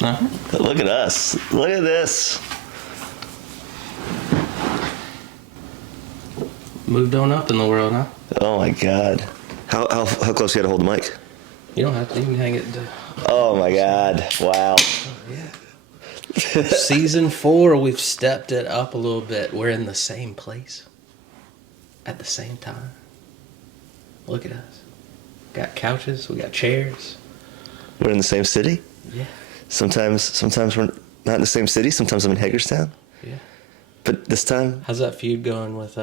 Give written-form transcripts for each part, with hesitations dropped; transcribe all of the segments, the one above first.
Look at us. Look at this. Moved on up in the world, huh? Oh my God. How close you got to hold the mic? You don't have to. You can hang it. Oh my God. Wow. Yeah. Season 4, we've stepped it up a little bit. We're in the same place at the same time. Look at us. Got couches. We got chairs. We're in the same city? Yeah. Sometimes we're not in the same city. Sometimes I'm in Hagerstown. Yeah. But this time... How's that feud going with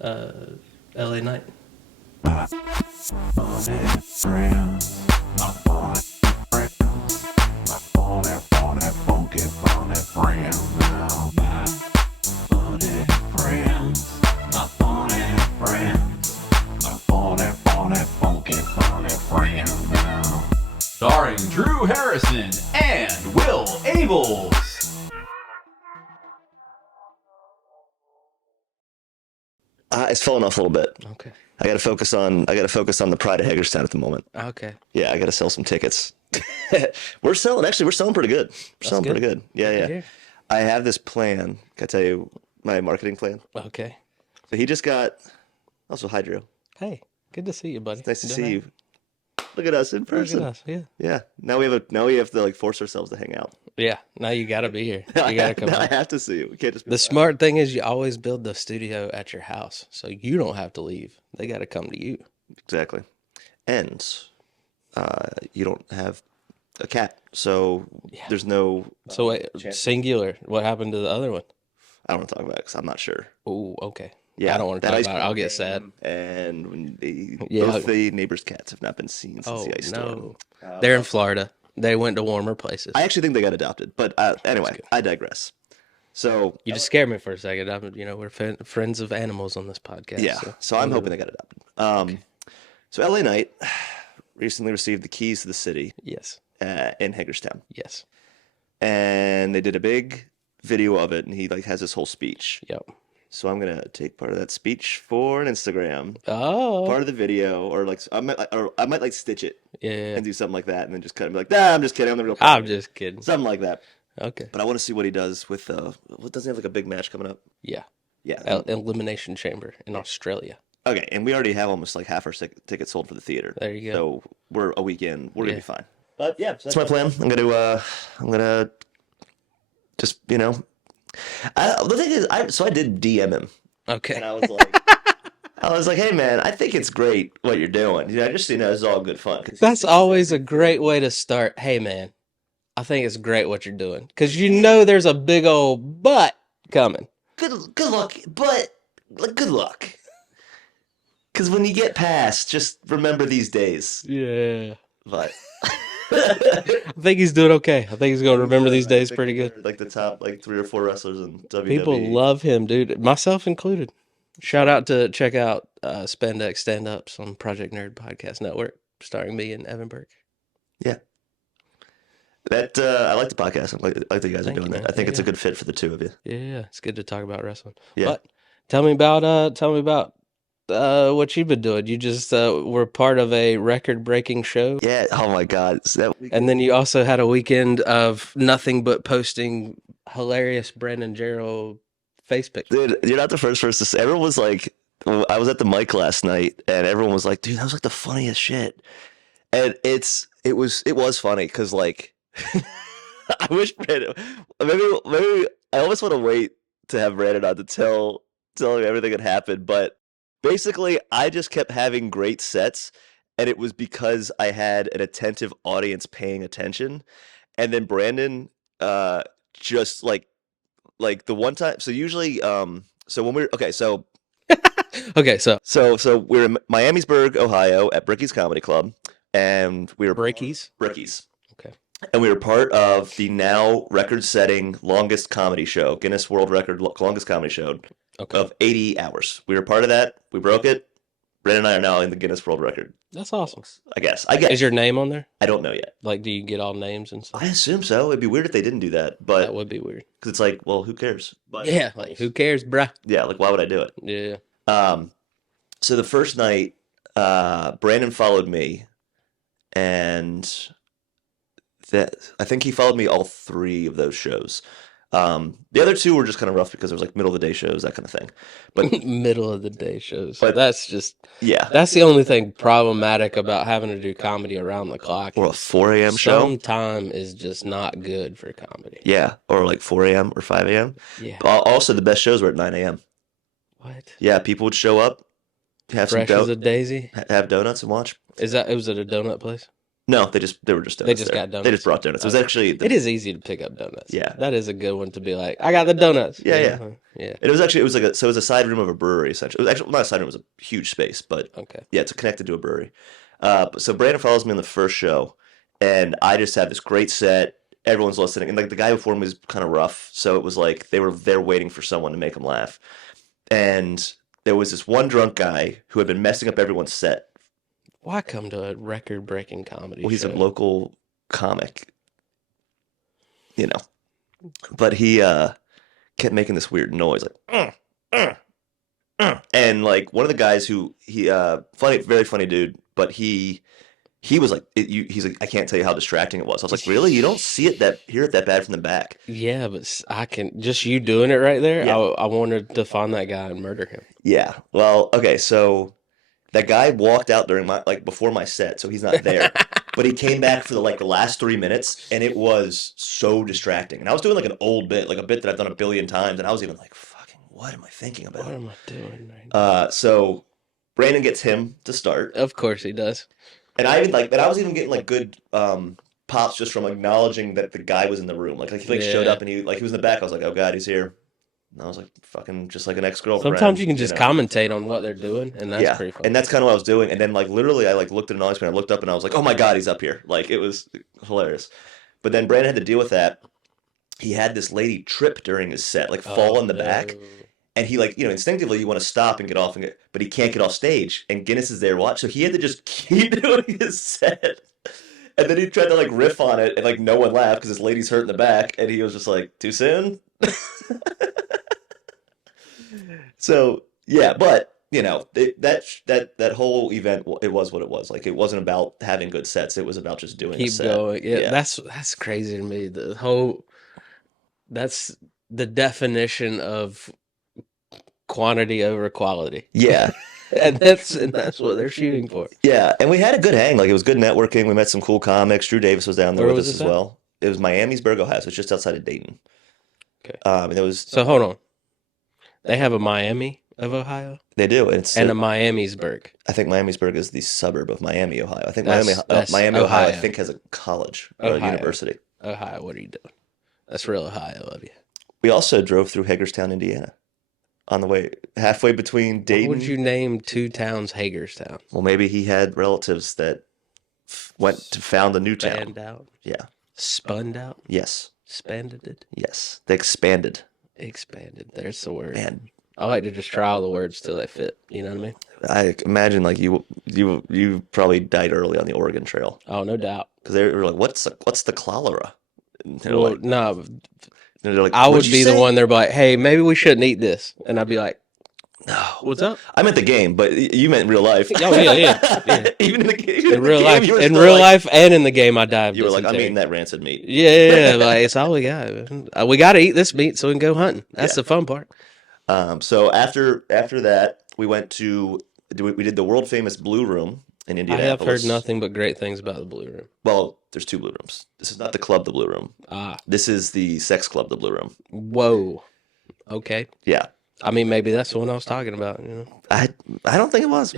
LA Knight? Starring Drew Harrison and Will Abeles. It's falling off a little bit. Okay. I got to focus on the Pride of Hagerstown at the moment. Okay. Yeah, I got to sell some tickets. We're selling pretty good. We're selling pretty good. Yeah. I have this plan. Can I tell you my marketing plan? Okay. So he just got... Also, hi, Drew. Hey, good to see you, buddy. Nice to see you. Look at us in person. Look at us, yeah. Yeah. Now we have to like force ourselves to hang out. Yeah, now you got to be here. You got to come. I have to see you. We can't just be The smart thing is you always build the studio at your house, so you don't have to leave. They got to come to you. Exactly. And you don't have a cat, so there's no... So wait, singular. What happened to the other one? I don't want to talk about it because I'm not sure. Oh, okay. Yeah, I don't want to talk about it. I'll get sad. And when both the neighbors' cats have not been seen since the ice storm. They're in Florida. They went to warmer places. I actually think they got adopted, but anyway, I digress. So you just scared me for a second. We're friends of animals on this podcast. Yeah, so I'm hoping they got adopted. So LA Knight recently received the keys to the city. Yes. In Hagerstown. Yes. And they did a big video of it, and he has this whole speech. Yep. So I'm gonna take part of that speech for an Instagram. Oh. Part of the video, or I might stitch it. Yeah. And do something like that, and then just kind of be like, nah, I'm just kidding. I'm just kidding. Something like that. Okay. But I want to see what he does with doesn't he have like a big match coming up? Yeah. Yeah. Elimination Chamber in Australia. Okay, and we already have almost like half our tickets sold for the theater. There you go. So we're a week in. We're gonna be fine. But yeah, so that's my plan. I'm gonna just the thing is, I did DM him. Okay. And I was like, hey man, I think it's great what you're doing. It's all good fun. That's always a great way to start. Hey man, I think it's great what you're doing, because there's a big old but coming. Good luck, but good luck. Because when you get past, just remember these days. Yeah. But I think he's doing okay. I think he's going to remember these days pretty good. Like the top 3 or 4 wrestlers in WWE. People love him, dude. Myself included. Shout out to check out Spandex Stand-Ups on Project Nerd Podcast Network, starring me and Evan Burke. Yeah. That I like the podcast. I like that you guys are doing that. I think it's a good fit for the two of you. Yeah, it's good to talk about wrestling. Yeah. But tell me about what you've been doing. You just were part of a record-breaking show. Yeah. Oh my God. And then you also had a weekend of nothing but posting hilarious Brandon Jarrell face pictures. Dude, you're not the first person to say. Everyone was like, I was at the mic last night, and everyone was like, dude, that was like the funniest shit. And it was funny because I wish Brandon, maybe I almost want to wait to have Brandon on to tell him everything that happened, but basically I just kept having great sets, and it was because I had an attentive audience paying attention. And then Brandon just like the one time, so usually so when we're so we're in Miamisburg, Ohio at Bricky's Comedy Club, and we were Bricky's. Okay. And we were part of the now record-setting longest comedy show, Guinness World Record longest comedy show of 80 hours. We were part of that. We broke it. Brandon and I are now in the Guinness World Record. That's awesome. I guess. Is your name on there? I don't know yet. Do you get all names and stuff? I assume so. It'd be weird if they didn't do that. But that would be weird. Because it's like, well, who cares? But, yeah, who cares, bruh? Yeah, why would I do it? Yeah. So the first night, Brandon followed me, and that I think he followed me all 3 of those shows. The other 2 were just kind of rough because there was like middle of the day shows, that kind of thing. But Middle of the day shows. but yeah, That's the only thing problematic about having to do comedy around the clock. or a Is 4 a.m. show. some time is just not good for comedy. Yeah, or like 4 a.m. or 5 a.m. Yeah. Also, the best shows were at 9 a.m. What? Yeah, people would show up, have Fresh as a daisy. have donuts and watch. It was at a donut place? No, they were just donuts. Just there. got donuts. They just brought donuts. It was actually It is easy to pick up donuts. Yeah. That is a good one to be like, I got the donuts. Yeah, You know? Yeah. It was actually it was a side room of a brewery essentially. It was actually not a side room, it was a huge space, but Okay. yeah, it's connected to a brewery. So Brandon follows me on the first show, and I just had this great set. Everyone's listening, and like the guy before me was kind of rough, so it was like they were there waiting for someone to make them laugh. And there was this one drunk guy who had been messing up everyone's set. Why come to a record-breaking comedy Well, he's show? a local comic, you know, but he kept making this weird noise, like, and like one of the guys who funny, very funny dude, but he was like, he's like, I can't tell you how distracting it was. I was like, really? You don't hear it that bad from the back? Yeah, but I can just you doing it right there. Yeah. I wanted to find that guy and murder him. Yeah. Well, okay, so that guy walked out during before my set, so he's not there. But he came back for the last 3 minutes, and it was so distracting. And I was doing like an old bit, like a bit that I've done a billion times, and I was even like, fucking, what am I thinking about? What am I doing right now? So Brandon gets him to start. Of course he does. And I was even getting like good pops just from acknowledging that the guy was in the room. Like he showed Yeah. up and he was in the back. I was like, oh God, he's here. And I was like, fucking just like an ex-girlfriend. Sometimes you can just know? commentate on what they're doing, and that's pretty fun. And that's kind of what I was doing. And then like literally I like looked at an audience and I looked up and I was like, oh my God, he's up here. Like it was hilarious. But then Brandon had to deal with that. He had this lady trip during his set, like fall in the back. And he instinctively you want to stop and get off, but he can't get off stage. And Guinness is there watch, so he had to just keep doing his set. And then he tried to like riff on it, and like no one laughed because this lady's hurt in the back, and he was just like, "Too soon." So yeah, but that whole event, it was what it was. Like it wasn't about having good sets; it was about just doing a Keep set. going. Yeah, that's crazy to me. That's the definition of quantity over quality. Yeah. and that's what they're shooting for. Yeah, and we had a good hang. Like it was good networking. We met some cool comics. Drew Davis was down there Where with was us this as at? well. It was Miamisburg, Ohio, so it's just outside of Dayton. Okay. And it was So hold on. They have a Miami of Ohio they do. It's and a Miamisburg. I think Miamisburg is the suburb of Miami, Ohio. I think That's Miami, Ohio, I Ohio. think has a college or a Ohio. university. Ohio, what are you doing? That's real Ohio of you. We also drove through Hagerstown, Indiana, on the way halfway between Dayton. Why would you name 2 towns Hagerstown? Well, maybe he had relatives that went to found a new town. Spanned out? Yeah. Spun out? Yes. Spanded it? Yes. They expanded. Expanded. There's the word. Man, I like to just try all the words till they fit. You know what I mean? I imagine like you probably died early on the Oregon Trail Oh, no doubt. because they were like, "What's the cholera?" And they're Well, like, no, they're like, I would "What'd you be the say?" one. They're like, "Hey, maybe we shouldn't eat this," and I'd be like, No, "What's up?" I meant the game, but you meant real life. Oh, yeah. Even in the game, In real game, life, you were in still real like- life, and in the game, I died. of you were like, "I'm dysentery. eating that rancid meat." Yeah, like it's all we got. We got to eat this meat so we can go hunting. That's the fun part. So after that, we went to we did the world famous Blue Room in I Indianapolis. have heard nothing but great things about the Blue Room. Well, there's 2 Blue Rooms. This is not the club, the Blue Room. Ah, This is the sex club, the Blue Room. whoa. Okay. Yeah, I mean, maybe that's the one I was talking about. You know. I don't think it was.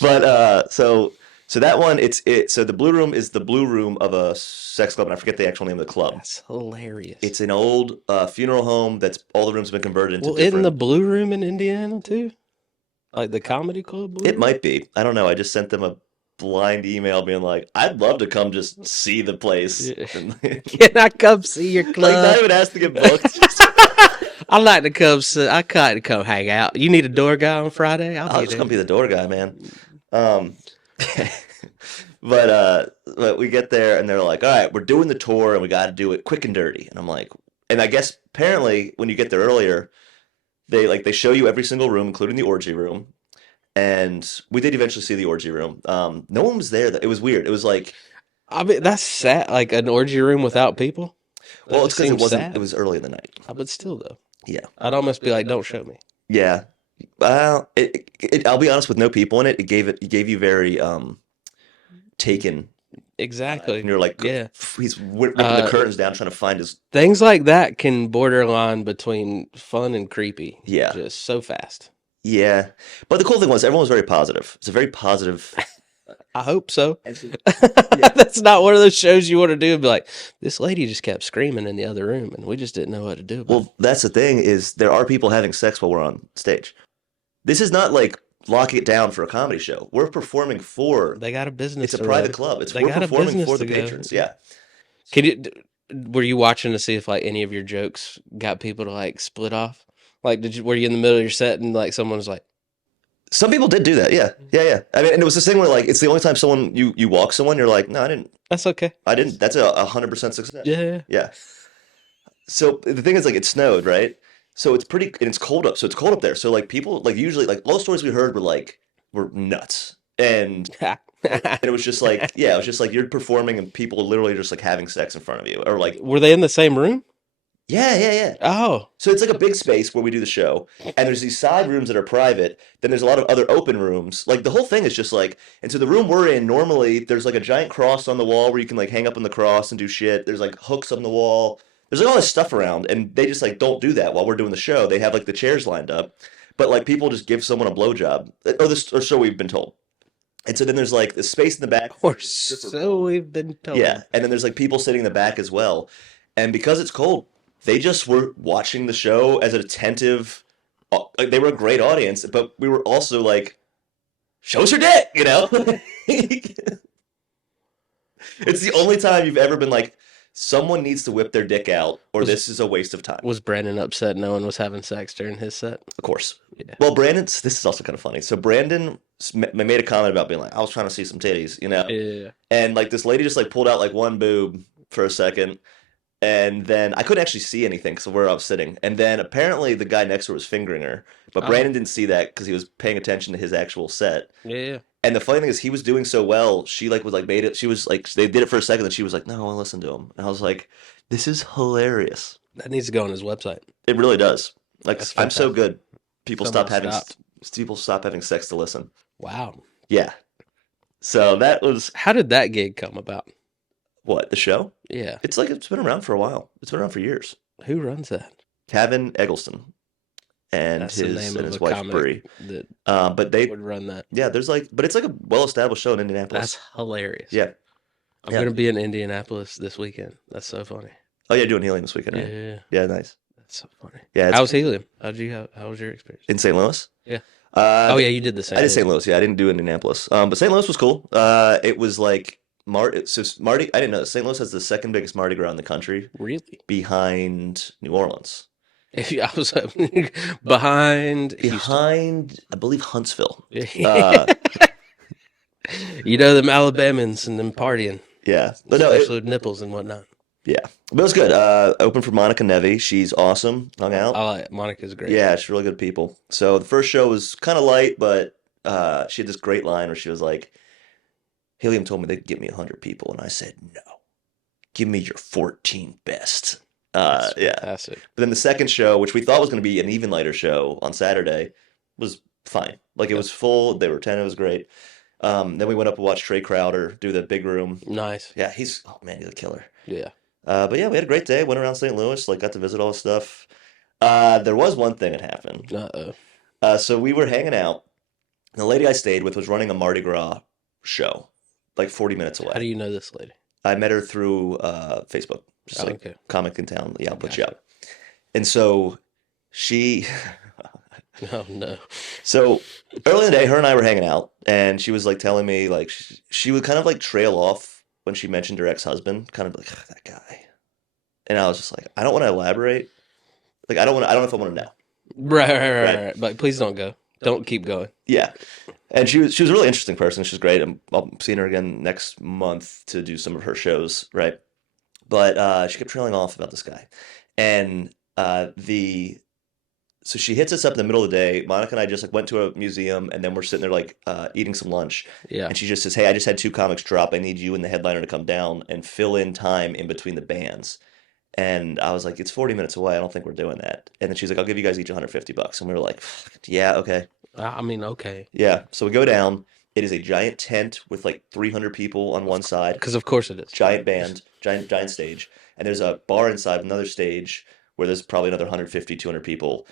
But so that one so the Blue Room is the Blue Room of a sex club, and I forget the actual name of the club. That's hilarious. It's an old funeral home that's all the rooms have been converted into well, different. isn't the Blue Room in Indiana too? Like the comedy club? Blue It Room? might be. I don't know. I just sent them a blind email being like, "I'd love to come just see the place." Yeah. And, like, Can I come see your club? not even ask to get booked. I like to come. I like to come hang out. You need a door guy on Friday? I'll be just there. come be the door guy, man. But we get there and they're like, "All right, we're doing the tour and we got to do it quick and dirty." And I'm like, and I guess apparently when you get there earlier, they show you every single room, including the orgy room. And we did eventually see the orgy room. No one was there. It was weird. It was like I mean, that's sad. Like an orgy room without people. That Well, it's just because it seems wasn't. It sad. was early in the night. But still, though, Yeah, I'd almost be like, "Don't show me." yeah. Well, I'll be honest. With no people in it, it gave you very taken vibes, and Exactly. you're like, Yeah. he's ripping the curtains down, trying to find his. Things like that can borderline between fun and creepy, Yeah, just so fast. yeah. But the cool thing was everyone was very positive. It's a very positive. I hope so. And so, yeah. That's not one of those shows you want to do and be like, this lady just kept screaming in the other room and we just didn't know what to do about it. Well, that's the thing is there are people having sex while we're on stage. This is not like locking it down for a comedy show. We're performing for. They got a business It's a to private run. club. They We're got a performing business for to the go. patrons. Yeah. Can you, were you watching to see if like any of your jokes got people to like split off? Like, were you in the middle of your set and like someone was like, Some people did do that. Yeah. Yeah. Yeah. I mean, and it was this thing where like it's the only time someone you walk someone, you're like, no, I didn't. that's okay. I didn't. That's a 100% success. Yeah. Yeah. So the thing is, like, it snowed, right? So it's pretty, and it's cold up. So it's cold up there. So like people, like usually, like all the stories we heard were nuts, and it was just like, yeah, it was just like you're performing and people literally just like having sex in front of you, or like, Were they in the same room? yeah, yeah, yeah. Oh, So it's like a big space where we do the show, and there's these side rooms that are private. Then there's a lot of other open rooms. Like the whole thing is just like, and so the room we're in normally there's like a giant cross on the wall where you can like hang up on the cross and do shit. There's like hooks on the wall. There's like all this stuff around, and they just like don't do that while we're doing the show. They have like the chairs lined up, but like people just give someone a blowjob, or so we've been told. And so then there's like the space in the back, or so we've been told. yeah, and then there's like people sitting in the back as well. And because it's cold, they just were watching the show as an attentive. Like they were a great audience, but we were also like, "Show us your dick," you know. It's the only time you've ever been like, someone needs to whip their dick out, or Was- this is a waste of time. Was Brandon upset no one was having sex during his set? Of course. Yeah. Well, Brandon's. This is also kind of funny. So Brandon made a comment about being like, "I was trying to see some titties," you know, Yeah. and like this lady just like pulled out like one boob for a second, and then I couldn't actually see anything because of where I was sitting. And then apparently the guy next to her was fingering her, but Oh. Brandon didn't see that because he was paying attention to his actual set. Yeah. And the funny thing is, he was doing so well. She like was like made it. She was like they did it for a second, and she was like, "No, I want to listen to him." And I was like, "This is hilarious. That needs to go on his website. It really does. Like That's I'm so fantastic. good. Someone People stop having sex to listen. Wow. Yeah. So that was How did that gig come about? what the show. Yeah. It's like it's been around for a while. It's been around for years. Who runs that? Kevin Eggleston and That's the name of his a wife comic Brie. that But they would run that. yeah, there's like, but it's like a well-established show in Indianapolis. That's hilarious. Yeah. I'm Yeah. gonna be in Indianapolis this weekend. That's so funny. Oh yeah, doing healing this weekend, Yeah, right? yeah, yeah. Yeah, nice. That's so funny. Yeah, How was helium? How was your experience? in St. Louis. Yeah. Uh, Oh yeah, you did the same. I did St. Louis. Yeah, I didn't do Indianapolis. But St. Louis was cool. It was like Marty. I didn't know St. Louis has the second biggest Mardi Gras in the country, Really? behind New Orleans. I was behind Houston. Behind, I believe, Huntsville. You know them Alabamans and them partying, Yeah, but no, especially with nipples and whatnot. yeah, but it was good. Open for Monica Nevi. She's awesome. Hung out. I like Monica's great. Yeah, she's really good people. So the first show was kind of light, but she had this great line where she was like, "Helium told me they could get me 100 people," and I said, "No, give me your 14 best." That's Yeah. fantastic. But then the second show, which we thought was going to be an even lighter show on Saturday, was fine. Like it was full. They were 10. It was great. Then we went up and watched Trey Crowder do the big room. Nice. Yeah, he's oh man, he's a killer. Yeah. But yeah, we had a great day. Went around St. Louis, like got to visit all the stuff. There was one thing that happened. So we were hanging out. And the lady I stayed with was running a Mardi Gras show, like 40 minutes away. How do you know this lady? I met her through Facebook, just Oh, like okay. comic in town. Yeah, I'll put you Gotcha. up. And so she, Oh no. so early in the day, her and I were hanging out, and she was like telling me like she would kind of like trail off when she mentioned her ex-husband, kind of like "Ugh, that guy," and I was just like, I don't want to elaborate. Like I don't know if I want to know. Right. But please don't go. Don't keep going. Yeah, and she was a really interesting person. She's great. I'll seeing her again next month to do some of her shows, right? But she kept trailing off about this guy, and the so she hits us up in the middle of the day. Monica and I just like went to a museum, and then we're sitting there like eating some lunch. Yeah. And she just says, "Hey, I just had two comics drop. I need you and the headliner to come down and fill in time in between the bands." And I was like, "It's 40 minutes away. I don't think we're doing that." And then she's like, "I'll give you guys each $150." And we were like, "Yeah, okay." I mean, okay. Yeah. So we go down. It is a giant tent with like 300 people on one side, Because of course it is. giant band, giant stage, and there's a bar inside another stage where there's probably another 150, 200 people.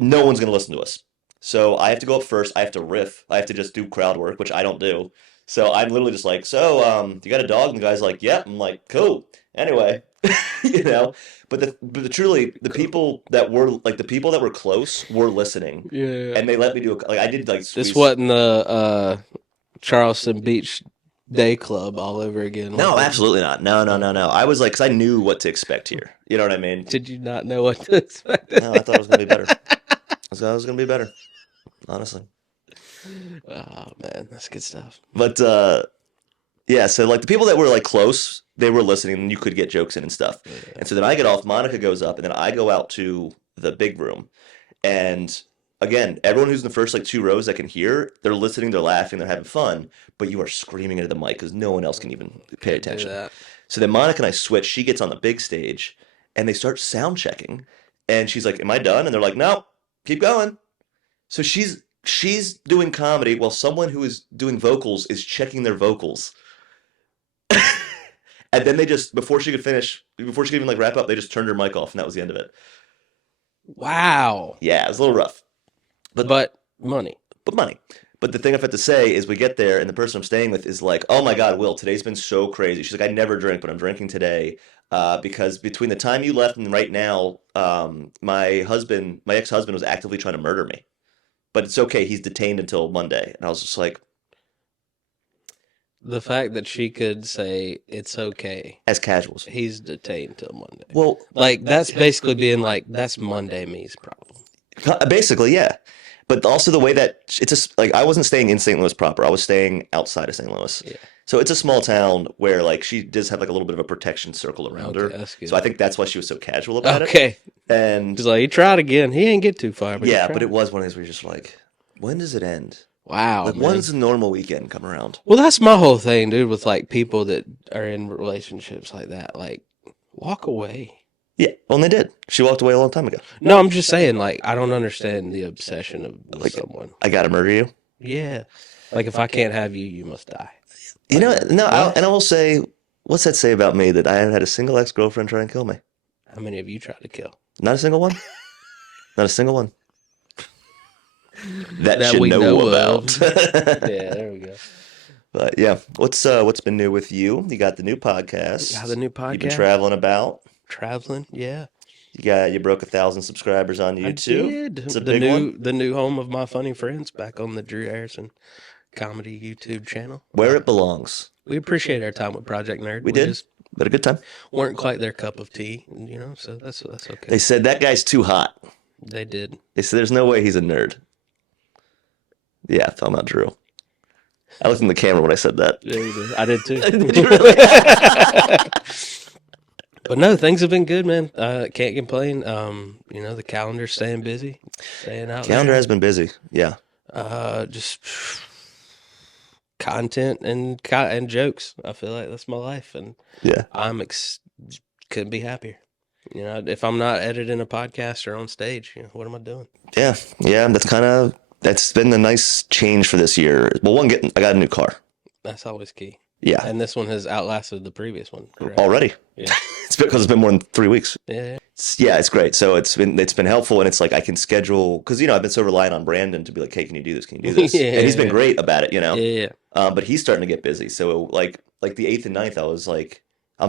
No one's gonna listen to us. So I have to go up first. I have to riff. I have to just do crowd work, which I don't do. So I'm literally just like, "So, you got a dog?" And the guy's like, "Yep." I'm like, "Cool." Anyway, you know, but truly the people that were like the people that were close were listening, Yeah. and they let me do like I did like This squeeze. wasn't the Charleston Beach Day Club all over again. No, was it? absolutely not. No, no, no, no. I was like, because I knew what to expect here. You know what I mean? Did you not know what to expect? No, I thought it was gonna be better. I thought it was gonna be better, honestly. Oh man, that's good stuff. But yeah, so like the people that were like close, they were listening, and you could get jokes in and stuff. Yeah. And so then I get off, Monica goes up, and then I go out to the big room. And again, everyone who's in the first like two rows that can hear, they're listening, they're laughing, they're having fun, but you are screaming into the mic because no one else can even pay Do attention. that. So then Monica and I switch. She gets on the big stage, and they start sound checking. And she's like, "Am I done?" And they're like, "No, keep going." So she's doing comedy while someone who is doing vocals is checking their vocals. And then they just before she could even like wrap up, they just turned her mic off, and that was the end of it. Wow. Yeah, it was a little rough, But money. but money. But the thing I've had to say is we get there, and the person I'm staying with is like, "Oh my God, Will, today's been so crazy." She's like, "I never drink, but I'm drinking today because between the time you left and right now, my ex-husband was actively trying to murder me. But it's okay, he's detained until Monday." And I was just like, The fact that she could say it's okay, as casuals. he's detained till Monday. Well, Like that's basically being like that's Monday me's problem. basically, yeah. But also the way that it's just like I wasn't staying in St. Louis proper. I was staying outside of St. Louis. Yeah. So it's a small town where like she does have like a little bit of a protection circle around her. Okay, that's good. So I think that's why she was so casual about it. Okay. And He's like, he tried again. He ain't get too far, but he yeah, tried. but it was one of those where you're just like, when does it end? Wow. Like, man. when's the normal weekend come around? Well, that's my whole thing, dude, with like people that are in relationships like that. Like, walk away. Yeah, well, and they did. She walked away a long time ago. No, I'm just saying, like, I don't understand the obsession of with Like, someone. I gotta murder you. Yeah. Like, if I can't have you, you must die. You know, no, What? and I will say, what's that say about me that I haven't had a single ex-girlfriend try and kill me? How many of you tried to kill? Not a single one. Not a single one. That That should we know know about. Yeah, there we go. But yeah, what's been new with you? You got the new podcast. Got the new You've been podcast. traveling about. Traveling, yeah. You broke 1,000 subscribers on YouTube. I did. It's a the big new one. the new home of my funny friends back on the Drew Harrison comedy YouTube channel. Where it belongs. We appreciate our time with Project Nerd. We did. just But a good time. weren't quite their cup of tea, you know. So that's okay. They said that guy's too hot. They did. They said there's no way he's a nerd. Yeah, I talking about Drew. I looked in the camera when I said that. Yeah, you did. I did too. Did you really? But no, things have been good, man. Can't complain. You know, the calendar's staying busy, staying out Calendar there. has been busy. Yeah. Just content and jokes. I feel like that's my life, and Yeah. I'm couldn't be happier. You know, if I'm not editing a podcast or on stage, you know, what am I doing? Yeah. Yeah. That's been a nice change for this year. Well, I got a new car. That's always key. Yeah. And this one has outlasted the previous one. Correct? Already. Yeah. It's because it's been more than 3 weeks. Yeah. It's great. So it's been helpful, and it's like I can schedule because I've been so reliant on Brandon to be like, hey, can you do this? Can you do this? Yeah. And he's been great about it, Yeah. But he's starting to get busy. So like the 8th and 9th, I was like,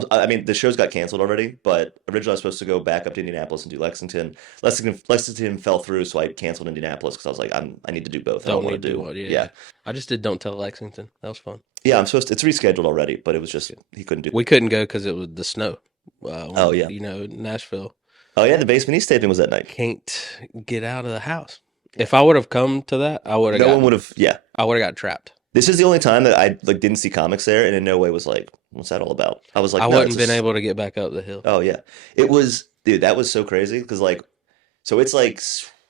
I mean, the show's got canceled already, but originally I was supposed to go back up to Indianapolis and do Lexington. Lexington fell through, so I canceled Indianapolis because I was like, I need to do both. I Don't want need to to do do one. Yeah. yeah. I just did Don't Tell Lexington. That was fun. Yeah, it's rescheduled already, but it was just he couldn't do. We couldn't go because it was the snow. Oh, yeah. You know, Nashville Oh yeah, the Basement East taping was that night. can't get out of the house. If I would have come to that, I would have. No one would have. Yeah, I would have got trapped. this is the only time that I like didn't see comics there, and in no way was like, what's that all about? I was like, I no, wouldn't it's been just- able to get back up the hill. Oh yeah, it was, dude. That was so crazy because like, so it's like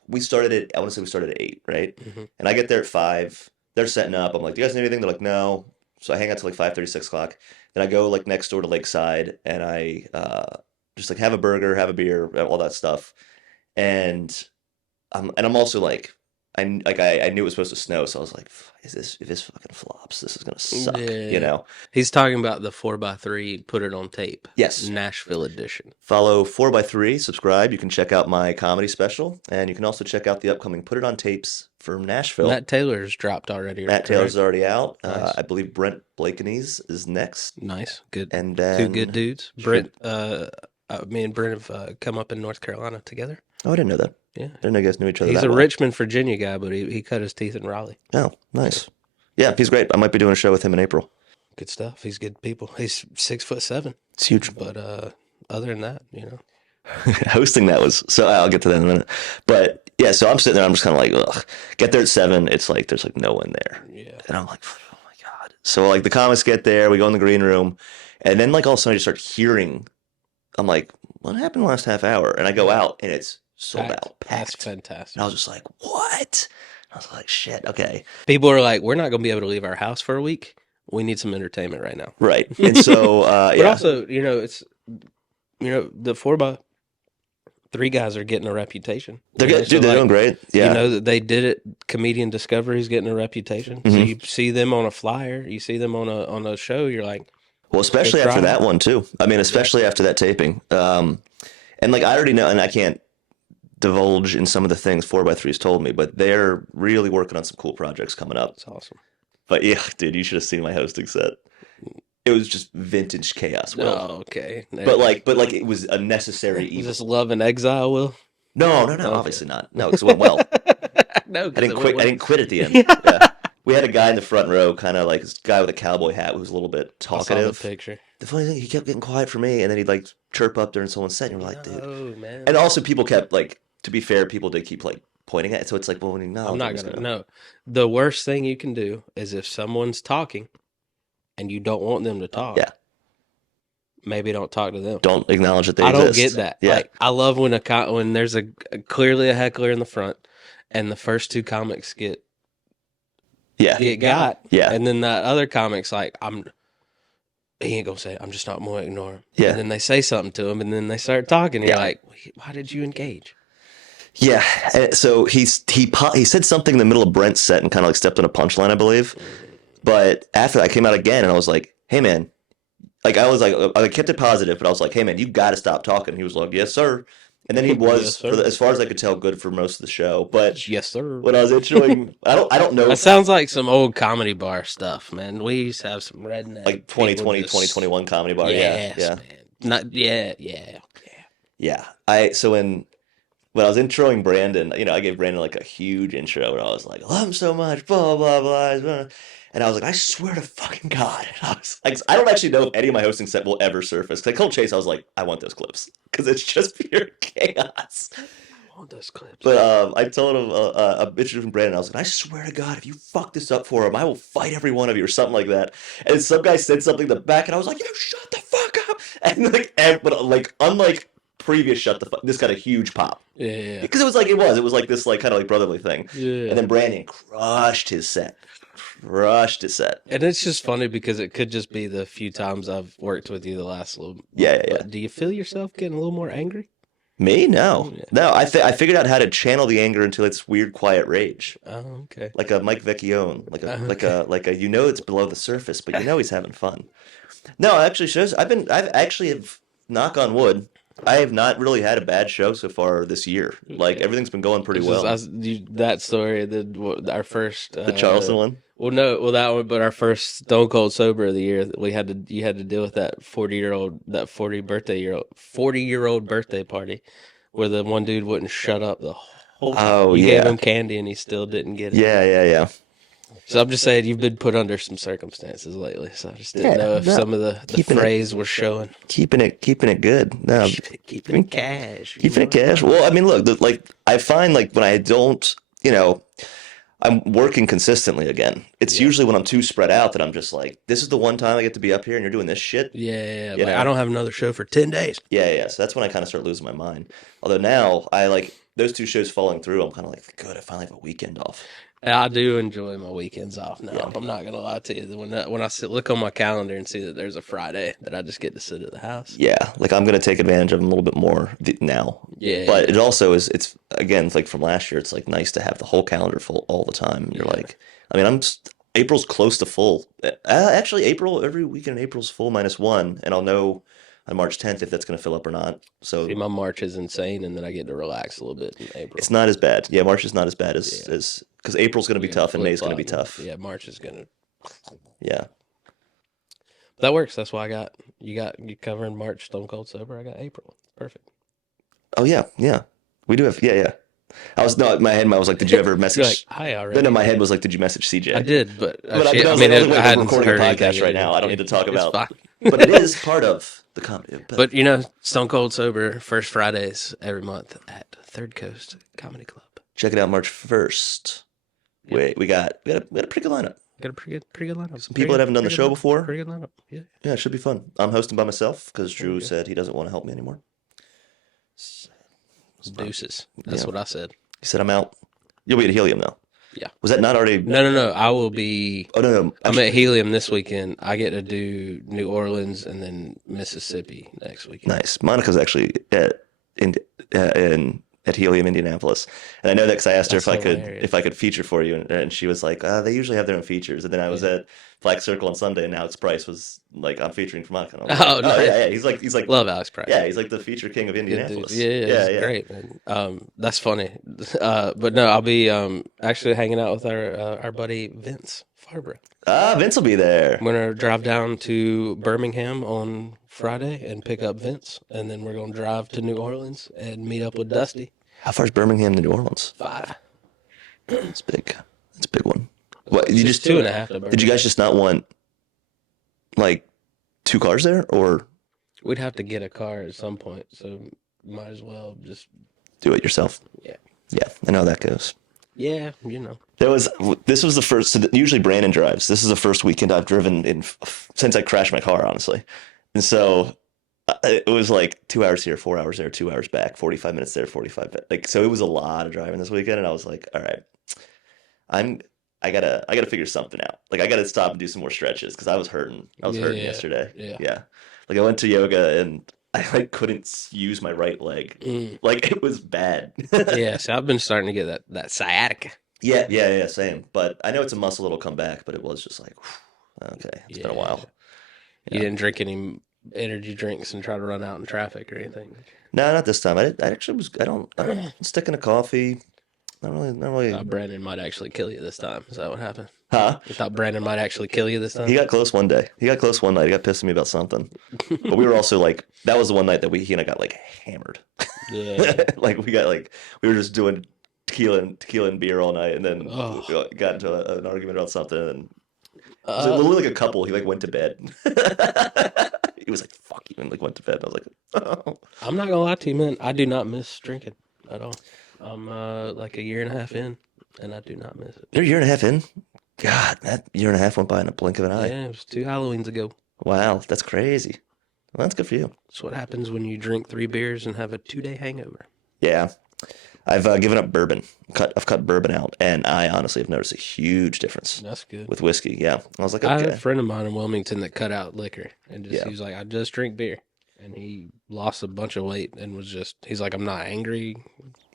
we started at, I want to say we started at 8, right? Mhm. And I get there at 5. They're setting up. I'm like, do you guys need anything? They're like, no. So I hang out till like 5:30, 6 o'clock. Then I go like next door to Lakeside and I just like have a burger, have a beer, all that stuff. And I'm also like, I knew it was supposed to snow, so I was like, if this fucking flops, this is gonna suck, you Yeah. know? He's talking about the 4x3 Put It on Tape. Yes. Nashville edition. Follow 4x3, subscribe. You can check out my comedy special, and you can also check out the upcoming Put It on Tapes from Nashville. Matt Taylor's dropped already. Matt Taylor's correct? already out. Nice. I believe Brent Blakeney's is next. Nice. Good. And Two then good dudes. Brent, me and Brent have come up in North Carolina together. Oh, I didn't know that. Yeah. I didn't know you guys knew each other. He's that a well. Richmond, Virginia guy, but he cut his teeth in Raleigh. Oh, nice. Yeah, he's great. I might be doing a show with him in April. Good stuff. He's good people. He's 6'7". It's huge. But other than that, Hosting that was so. I'll get to that in a minute. But yeah, so I'm sitting there. I'm just kind of like, ugh. Get there at 7. It's like there's like no one there. Yeah. And I'm like, oh my god. So like the comics get there. We go in the green room, and then like all of a sudden I just start hearing. I'm like, what happened the last half hour? And I go out, and it's sold out, That's packed. fantastic. And I was just like, what? I was like, shit. Okay. People are like, we're not going to be able to leave our house for a week. We need some entertainment right now. Right. And so But yeah. also, it's the 4x3 guys are getting a reputation. They're You know, good. so, Dude, they're like, doing great. Yeah. You know that they did it. Comedian Discovery's getting a reputation. So Mhm. you see them on a flyer, you see them on a show. You're like, Well, especially They're after trying. that one too. I mean, especially after that taping. And like I already know, and I can't divulge in some of the things 4x3's told me, but they're really working on some cool projects coming up. that's awesome. But yeah, dude, you should have seen my hosting set. It was just vintage chaos, Will. Oh, okay. But like it was a necessary is evil. this Love and Exile, Will? No, Okay. obviously not. No, because it went well. No, I didn't quit. I didn't quit at the end. Yeah. We had a guy in the front row, kind of like this guy with a cowboy hat, who was a little bit I saw the talkative. picture. The funny thing, he kept getting quiet for me, and then he'd like chirp up during someone's set, and you're like, dude. Oh man. And also, people kept like, to be fair, people did keep like pointing at it, so it's like, well, when you know, I'm not gonna. No, the worst thing you can do is if someone's talking, and you don't want them to talk. Yeah. Maybe don't talk to them. Don't acknowledge that they I don't exist. get that. Yeah. Like I love when there's clearly a heckler in the front, and the first two comics get Yeah. got. Yeah. And then that other comic's like, he ain't gonna say it. I'm just not gonna ignore him. Yeah. And then they say something to him, and then they start talking. And Yeah. You're like, why did you engage? Yeah. And so he said something in the middle of Brent's set and kind of like stepped on a punchline, I believe. But after that, I came out again and I was like, hey, man. Like, I kept it positive, but I was like, hey, man, you got to stop talking. He was like, yes, sir. And then he was, Yes, sir. as far as I could tell, good for most of the show. But Yes, sir. when I was introing, I don't know. That sounds like some old comedy bar stuff, man. We used to have some redneck. Like 2020, people just- 2021 comedy bar. Yes, Yeah. man. Not, yeah. Yeah. So when I was introing Brandon, I gave Brandon like a huge intro and I was like, I love him so much, blah, blah, blah, blah. And I was like, I swear to fucking God. And I was like, I don't actually know if any of my hosting set will ever surface. Because I told Chase, I was like, I want those clips. Because it's just pure chaos. I want those clips. But I told him, a bitch from Brandon, I was like, I swear to God, if you fuck this up for him, I will fight every one of you or something like that. And some guy said something in the back and I was like, you shut the fuck up. And but unlike previous shut the fuck, this got a huge pop. Yeah. Because it was like this like kind of like brotherly thing. Yeah. And then Brandon crushed his set. And it's just funny because it could just be the few times I've worked with you the last little. Yeah. But do you feel yourself getting a little more angry? Me? No. Yeah. No, I figured out how to channel the anger into its weird quiet rage. Oh, okay. Like a Mike Vecchione. Like a it's below the surface, but he's having fun. No, it actually shows I've actually knock on wood, I have not really had a bad show so far this year. Like everything's been going pretty well. That story, our first The Charleston one? that one, but our first Stone Cold Sober of the year, you had to deal with that 40-year-old birthday party, where the one dude wouldn't shut up the whole time. Oh, You yeah. gave him candy and he still didn't get it. Yeah. So I'm just saying you've been put under some circumstances lately, so I just didn't know if some of the phrase was showing. Keeping it good. No, Keeping it cash. keeping it cash. Well, I mean, look, I find like when I don't, I'm working consistently again. It's usually when I'm too spread out that I'm just like, this is the one time I get to be up here and you're doing this shit. Yeah. You Like, know? I don't have another show for 10 days. Yeah. So that's when I kind of start losing my mind. Although now I like those two shows falling through. I'm kind of like, good, I finally have a weekend off. I do enjoy my weekends off now. Yeah. I'm not gonna lie to you. When I look on my calendar and see that there's a Friday that I just get to sit at the house. Yeah, like I'm gonna take advantage of them a little bit more now. Yeah, But yeah. it also is. It's again it's like from last year. It's like nice to have the whole calendar full all the time. And you're Yeah. like, I mean, April's close to full. Actually, April every weekend in April's full -1, and I'll know on March 10th if that's gonna fill up or not. See, So my March is insane, and then I get to relax a little bit in April. it's not as bad. Yeah, March is not as bad as Yeah. as because April's gonna be Yeah, tough and May's gonna be flip-flop. tough. Yeah, March is gonna. Yeah. That works. That's why you covering March Stone Cold Sober. I got April. Perfect. Oh yeah. We do have yeah. I was no, my head. I was like, did you ever You're message? like, I already. Then in my head was like, did you message CJ? I did, but But I shit, was I mean, like, wait, I we're hadn't recording a heard podcast anything right now. I don't need to talk It's about. fine. But it is part of the comedy. But you know, Stone Cold Sober first Fridays every month at Third Coast Comedy Club. check it out March 1st. Yep. Wait, we got a pretty good lineup. Got a pretty good lineup. Some people that haven't done the show before. Pretty good lineup. Yeah. Yeah, it should be fun. I'm hosting by myself because Drew Okay. said he doesn't want to help me anymore. Deuces. That's Yeah. what I said. He said I'm out. You'll be at Helium though. Yeah. Was that not already? No. I will be. Oh no. I'm Actually, at Helium this weekend. I get to do New Orleans and then Mississippi next weekend. nice. Monica's actually at Helium, Indianapolis, and I know that because I asked her That's hilarious. if I could feature for you, and she was like, they usually have their own features. And then I was at Black Circle on Sunday, and Alex Price was like, I'm featuring for Monica. And I was Oh, like, nice. yeah. He's like, Love Alex Price. yeah, he's like the feature king of Good dude. Indianapolis. Yeah, it's great, man. That's funny. But no, I'll be actually hanging out with our buddy Vince Farbra. Vince will be there. I'm gonna drive down to Birmingham on Friday and pick up Vince, and then we're gonna drive to New Orleans and meet up with Dusty. How far is Birmingham to New Orleans? 5. It's big. It's a big one. What you just 2.5 to Birmingham. Did you guys just not want like 2 cars there, or We'd have to get a car at some point, so might as well just. do it yourself? Yeah. Yeah, I know how that goes. Yeah, you know. This was the first. So usually Brandon drives. This is the first weekend I've driven in since I crashed my car, honestly. And so it was like 2 hours here, 4 hours there, 2 hours back, 45 minutes there, 45 back. Like so, it was a lot of driving this weekend, and I was like, all right, I gotta figure something out. Like I gotta stop and do some more stretches because I was hurting. I was hurting yesterday. Yeah. Like I went to yoga and I like couldn't use my right leg. Like it was bad. Yeah, so I've been starting to get that sciatica. Yeah, same. But I know it's a muscle that'll come back, but it was just like, okay, it's been a while. You didn't drink any energy drinks and try to run out in traffic or anything. No, not this time. I actually was. I don't stick in a coffee. Not really. Brandon might actually kill you this time. Is that what happened? Huh? You thought Brandon might actually kill you this time? He got close one day. He got close one night. He got pissed at me about something. But we were also like, that was the one night that he and I got like hammered. Yeah. Like we were just doing tequila and beer all night, and then we got into an argument about something, and it was literally like a couple. He like went to bed. He was like, "Fuck you," and like went to bed. And I was like, "Oh." I'm not gonna lie to you, man. I do not miss drinking at all. I'm like a year and a half in, and I do not miss it. You're a year and a half in. God, that year and a half went by in a blink of an eye. Yeah, it was 2 Halloweens ago. Wow, that's crazy. Well, that's good for you. That's what happens when you drink 3 beers and have a 2-day hangover. Yeah, I've given up bourbon. I've cut bourbon out, and I honestly have noticed a huge difference That's good. with whiskey. Yeah, I was like, I had okay. a friend of mine in Wilmington that cut out liquor and just Yeah. he was like, I just drink beer. And he lost a bunch of weight and he's like, I'm not angry.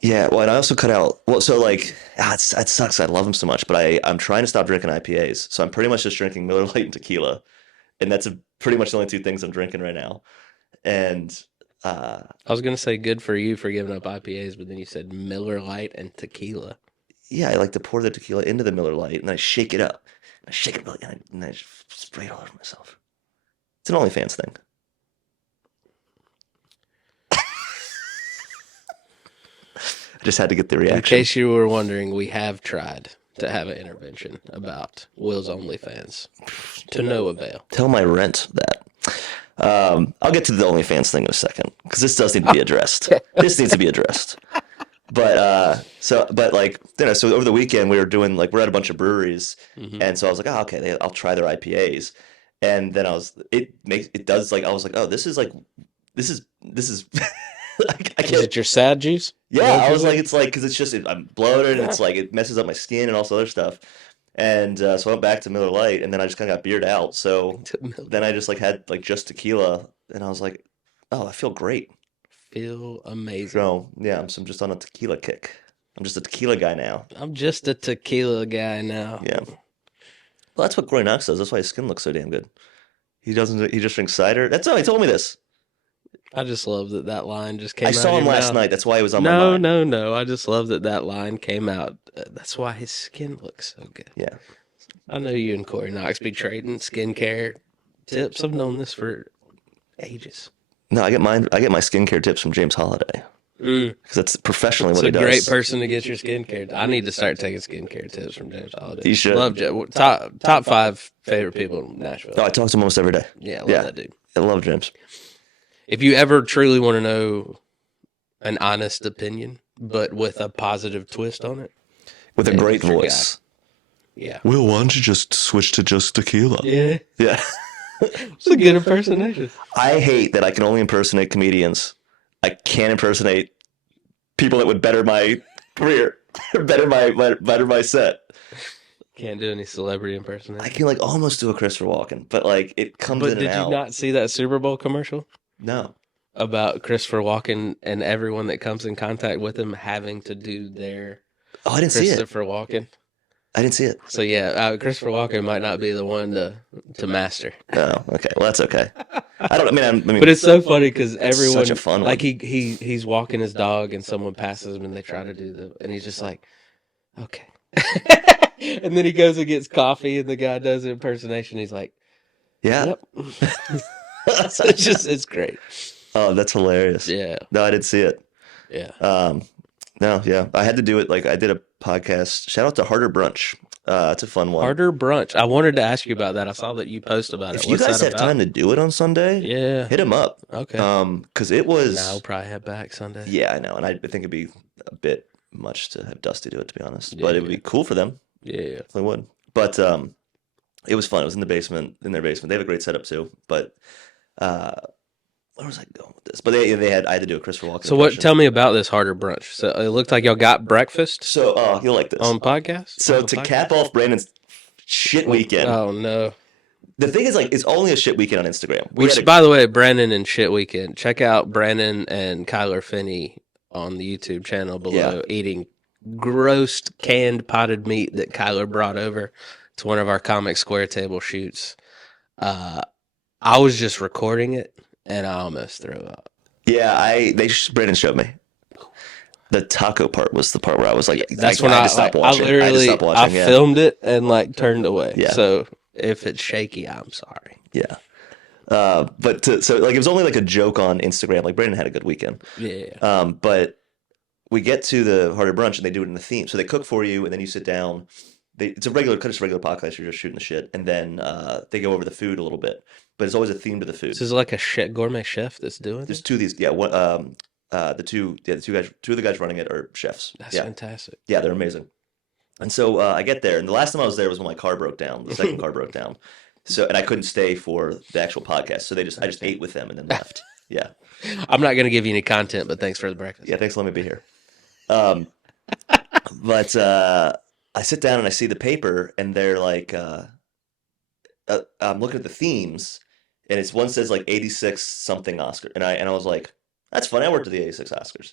Yeah, well, and I also cut out. Well, so like, it sucks. I love them so much, but I'm trying to stop drinking IPAs. So I'm pretty much just drinking Miller Lite and tequila, and that's pretty much the only 2 things I'm drinking right now. And I was gonna say good for you for giving up IPAs, but then you said Miller Lite and tequila. yeah, I like to pour the tequila into the Miller Lite, and I shake it up. I shake it, and I just spray it all over myself. It's an OnlyFans thing. I just had to get the In reaction. case you were wondering, we have tried to have an intervention about Will's OnlyFans to no avail. Tell my rent that. I'll get to the OnlyFans thing in a second because this does need to be addressed. This needs to be addressed. But like, so over the weekend we were doing like we're at a bunch of breweries, Hmm. and so I was like, oh, okay, I'll try their IPAs, and then it does like I was like, oh, this is I Is can't. it your sad juice? Is that Yeah, what I you're was like, saying? it's like because it's just I'm bloated, and it's like it messes up my skin and all this other stuff, and so I went back to Miller Lite, and then I just kind of got beered out. So then I just like had like just tequila, and I was like, oh, I feel great. Feel amazing. So yeah, I'm just on a tequila kick. I'm just a tequila guy now. I'm just a tequila guy now. Yeah. Well, that's what Groy Knox does. That's why his skin looks so damn good. He doesn't. He just drinks cider. That's how he told me this. I just love that that line just I came out of saw him your last mouth. night. That's why it was on my No, mind. no, no. I just love that that line came out. That's why his skin looks so good. Yeah. I know you and Corey Knox be trading skincare tips. I've known this for ages. No, I get mine. I get my skincare tips from James Holiday Mm. because that's professionally It's what a he great does. person to get your skincare. I need to start taking skincare tips from James Holiday. He should. Love top five favorite people in Nashville. Oh, I talk to him almost every day. Yeah, I love Yeah, that dude. I love James. If you ever truly want to know an honest opinion, but with a positive twist on it, With a James great is your guy. voice. Yeah. Will, why don't you just switch to just tequila? Yeah. Yeah. It's a good impersonation. I hate that I can only impersonate comedians. I can't impersonate people that would better my career, better my set. Can't do any celebrity I impersonation. can like almost do a Christopher Walken, but like it comes But in and did you out. not see that Super Bowl commercial No. about Christopher Walken and everyone that comes in contact with him having to do their Oh, I didn't see it. Christopher Walken? I didn't see it. So yeah, Christopher Walken might not be the one to master. Oh, okay. Well, that's okay. I mean, But it's so funny because everyone such a fun like one. he's walking his dog and someone passes him and they try to do and he's just like, okay. And then he goes and gets coffee and the guy does an impersonation. He's like, Yeah. yep. So it's great. Oh, that's hilarious. Yeah. No, I didn't see it. Yeah. No, yeah. I had to do it. Like I did a podcast. Shout out to Harder Brunch. It's a fun one. Harder brunch. I wanted to ask you about that. I saw that you post about If it. you What's guys that have about? time to do it on Sunday, Yeah. hit him up. Okay. Because it was. Now we'll probably head back Sunday. Yeah, I know, and I think it'd be a bit much to have Dusty do it, to be honest. Yeah, But it would yeah. be cool for them. Yeah. Definitely would. But it was fun. It was in the basement, in their basement. They have a great setup too. But uh, where was I going with this? But they had. I had to do a Christopher Walken So what? impression. Tell me about this harder brunch. So it looked like y'all got breakfast So you'll like this. on podcast. So On the to podcast? cap off Brandon's shit weekend, Oh no! the thing is like it's only a shit weekend on Instagram. We Which, had a, by the way, Brandon and Shit Weekend. Check out Brandon and Kyler Finney on the YouTube channel below, eating gross canned potted meat that Kyler brought over to one of our comic square table shoots. I was just recording it and I almost threw up. yeah. Brandon showed me. The taco part was the part where I was like, That's I when had I to stop like, watching. I I had to literally stop watching. Yeah. filmed it and like turned away. Yeah. So if it's shaky, I'm sorry. Yeah. So like it was only like a joke on Instagram. Like Brandon had a good weekend. Yeah. But we get to the Harder Brunch and they do it in the theme. So they cook for you and then you sit down. It's a regular podcast. You're just shooting the shit, and then they go over the food a little bit. But it's always a theme to the food. This is like a gourmet chef that's doing There's this. two of these. Yeah. The two guys. Two of the guys running it are chefs. That's Yeah. fantastic. Yeah, they're amazing. And so I get there, and the last time I was there was when my car broke down. The second car broke down. So and I couldn't stay for the actual podcast. So I just ate with them and then left. Yeah. I'm not going to give you any content, but thanks for the breakfast. Yeah, thanks for letting me be here. But I sit down and I see the paper, and they're like, I'm looking at the themes, and it's one says like 86 something Oscar, and I was like, that's funny. I worked at the 86 Oscars,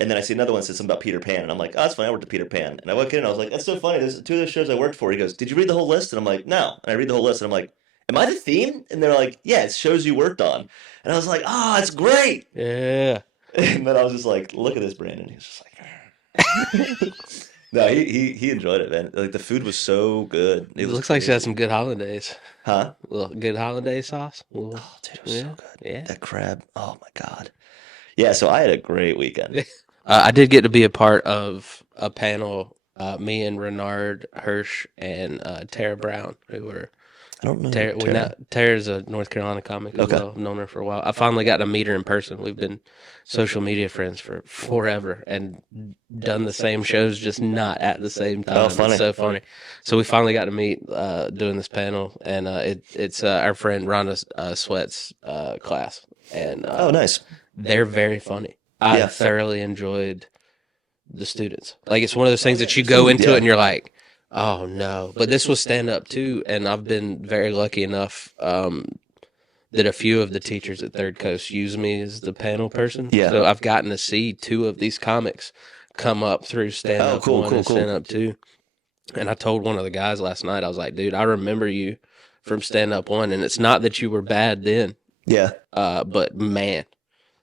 and then I see another one that says something about Peter Pan, and I'm like, oh, that's funny. I worked at Peter Pan, and I went in and I was like, that's so funny. There's two of those shows I worked for. He goes, did you read the whole list? And I'm like, no. And I read the whole list, and I'm like, am I the theme? And they're like, yeah, it's shows you worked on, and I was like, oh, it's great. Yeah. And then I was just like, look at this, Brandon. He's just like, no, he enjoyed it, man. Like the food was so good. It was looks like she crazy. had some good holidays. Huh? A little good holiday sauce. Oh, dude, it was so good. Yeah. That crab. Oh my god. Yeah. So I had a great weekend. I did get to be a part of a panel. Me and Renard Hirsch and Tara Brown, who were I don't know. Tara. Tara's a North Carolina comic as Okay. well. I've known her for a while. I finally got to meet her in person. We've been social media friends for forever and done the same shows, just not at the same time. Oh, funny. It's so funny. So we finally got to meet doing this panel, and it's our friend Rhonda Sweat's class. And Oh, nice. they're very funny. I Yeah. thoroughly enjoyed the students. Like, it's one of those things that you go into Yeah. it and you're like, oh no. But this was stand up too, and I've been very lucky enough that a few of the teachers at Third Coast use me as the panel person. Yeah. So I've gotten to see 2 of these comics come up through stand up cool, 1 cool, and cool. stand up 2. And I told one of the guys last night, I was like, dude, I remember you from stand up 1, and it's not that you were bad then, Yeah. but man,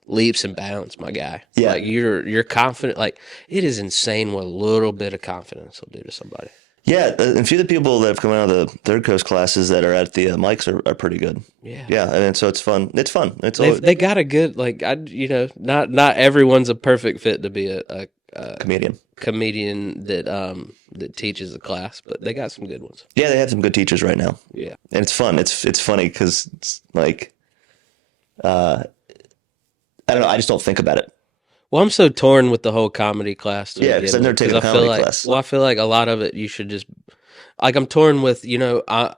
leaps and bounds, my guy. Yeah. Like, you're confident. Like, it is insane what a little bit of confidence will do to somebody. Yeah, and a few of the people that have come out of the Third Coast classes that are at the mics are pretty good. Yeah. Yeah, and so it's fun. It's fun. They got a good, like, not everyone's a perfect fit to be a comedian that teaches a class, but they got some good ones. Yeah, they have some good teachers right now. Yeah. And it's fun. It's funny because it's like, I don't know. I just don't think about it. Well, I'm so torn with the whole comedy class. Yeah, because I've never taken a comedy class. Well, I feel like a lot of it you should just, like, I'm torn with, I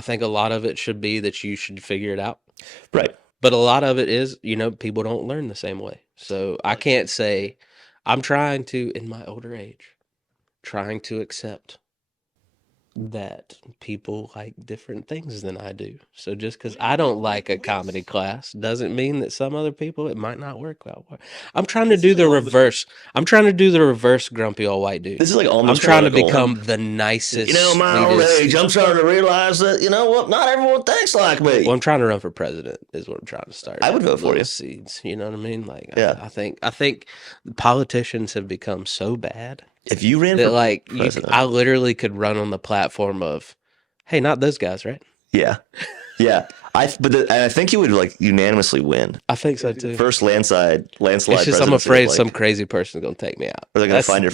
think a lot of it should be that you should figure it out. Right. But a lot of it is, people don't learn the same way. So I can't say, I'm trying to, in my older age, trying to accept that people like different things than I do. So just because I don't like a comedy class doesn't mean that some other people, it might not work out. I'm trying to do the reverse. I'm trying to do the reverse grumpy old white dude. This is like almost I'm trying to political. become the nicest. My old age, I'm starting to realize that, what, not everyone thinks like me. Well, I'm trying to run for president is what I'm trying to start. I would vote for you. Seeds, you know what I mean? Like, yeah. I think politicians have become so bad. If you ran that, for like, president, I literally could run on the platform of, hey, not those guys, right? Yeah, yeah. I think you would like unanimously win. I think so too. First landslide. It's just I'm afraid some crazy person's gonna take me out. Or they're gonna find your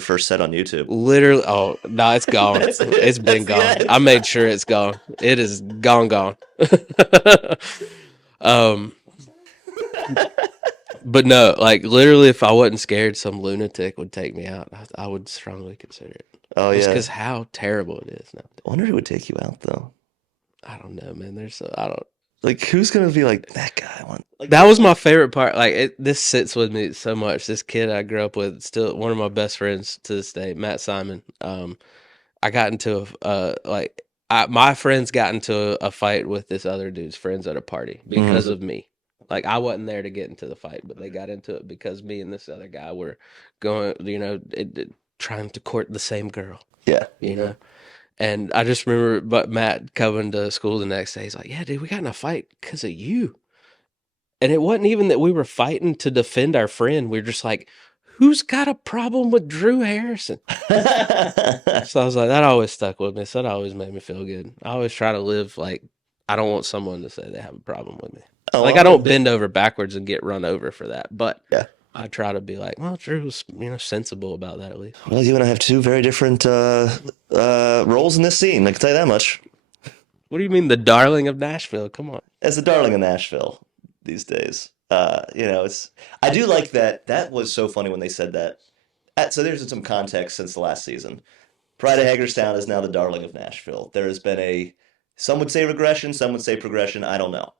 first set on YouTube. Literally, oh no, it's gone. It's been gone. I made sure it's gone. It is gone. But no, like, literally, if I wasn't scared, some lunatic would take me out. I would strongly consider it. Oh, yeah. Just because how terrible it is now. I wonder who would take you out, though. I don't know, man. I don't. Like, who's going to be like, that guy? That was my favorite part. Like, this sits with me so much. This kid I grew up with, still one of my best friends to this day, Matt Simon. I got into my friends got into a fight with this other dude's friends at a party because of me. Like, I wasn't there to get into the fight, but they got into it because me and this other guy were going, trying to court the same girl. Yeah. And I just remember Matt coming to school the next day. He's like, yeah, dude, we got in a fight because of you. And it wasn't even that we were fighting to defend our friend. We were just like, who's got a problem with Drew Harrison? So I was like, that always stuck with me. So that always made me feel good. I always try to live like, I don't want someone to say they have a problem with me. I don't bend over backwards and get run over for that. But yeah. I try to be like, well, Drew was, sensible about that at least. Well, you and I have 2 very different roles in this scene. I can tell you that much. What do you mean, the darling of Nashville? Come on. As the darling of Nashville these days. I do like that. That was so funny when they said that. So there's some context since the last season. Pride of Hagerstown is now the darling of Nashville. There has been some would say regression, some would say progression. I don't know.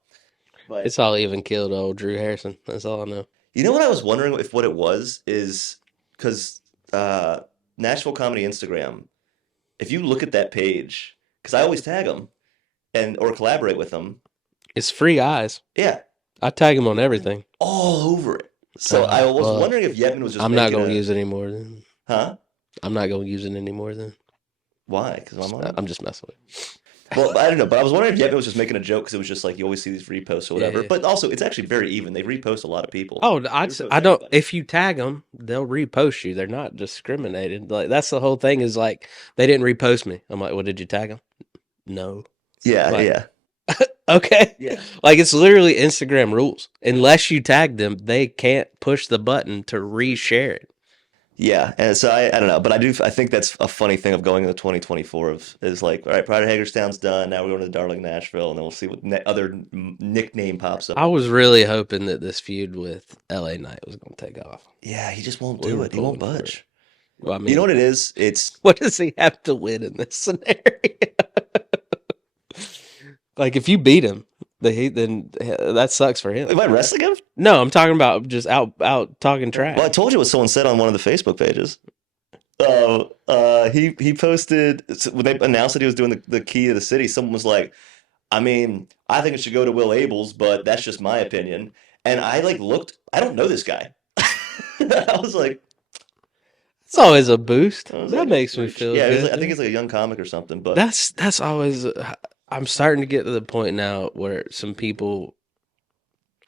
But it's all even killed old Drew Harrison. That's all I know. You know what I was wondering if what it was is because Nashville Comedy Instagram, if you look at that page, because I always tag them or collaborate with them. It's free eyes. Yeah. I tag them on everything. All over it. So I was wondering if Yetman was just I'm not going to use it anymore then. Huh? I'm not going to use it anymore then. Why? Because I'm just messing with it. Well, I don't know, but I was wondering if Yetman was just making a joke because it was just like you always see these reposts or whatever. Yeah. But also, it's actually very even. They repost a lot of people. Oh, I don't. If you tag them, they'll repost you. They're not discriminated. Like, that's the whole thing. Is like they didn't repost me. I'm like, well, did you tag them? No. Yeah, like, yeah. Okay. Yeah. Like, it's literally Instagram rules. Unless you tag them, they can't push the button to reshare it. Yeah, and so I don't know, but I think that's a funny thing of going into 2024 is like, all right, Pride of Hagerstown's done. Now we're going to Darling Nashville, and then we'll see what other nickname pops up. I was really hoping that this feud with LA Knight was going to take off. Yeah, he just won't We do were it. He won't pulling for it. budge. Well, I You know mean, what it is? It's what does he have to win in this scenario? Like, if you beat him, then that sucks for him. am I wrestling him? No, I'm talking about just out talking trash. Well, I told you what someone said on one of the Facebook pages. He posted when they announced that he was doing the key of the city. Someone was like, I mean, I think it should go to Will Abels, but that's just my opinion. And I like looked. I don't know this guy. I was like, It's always a boost. I was That like, makes me feel yeah. He was good. like, I think dude. he's like a young comic or something. But That's always. I'm starting to get to the point now where some people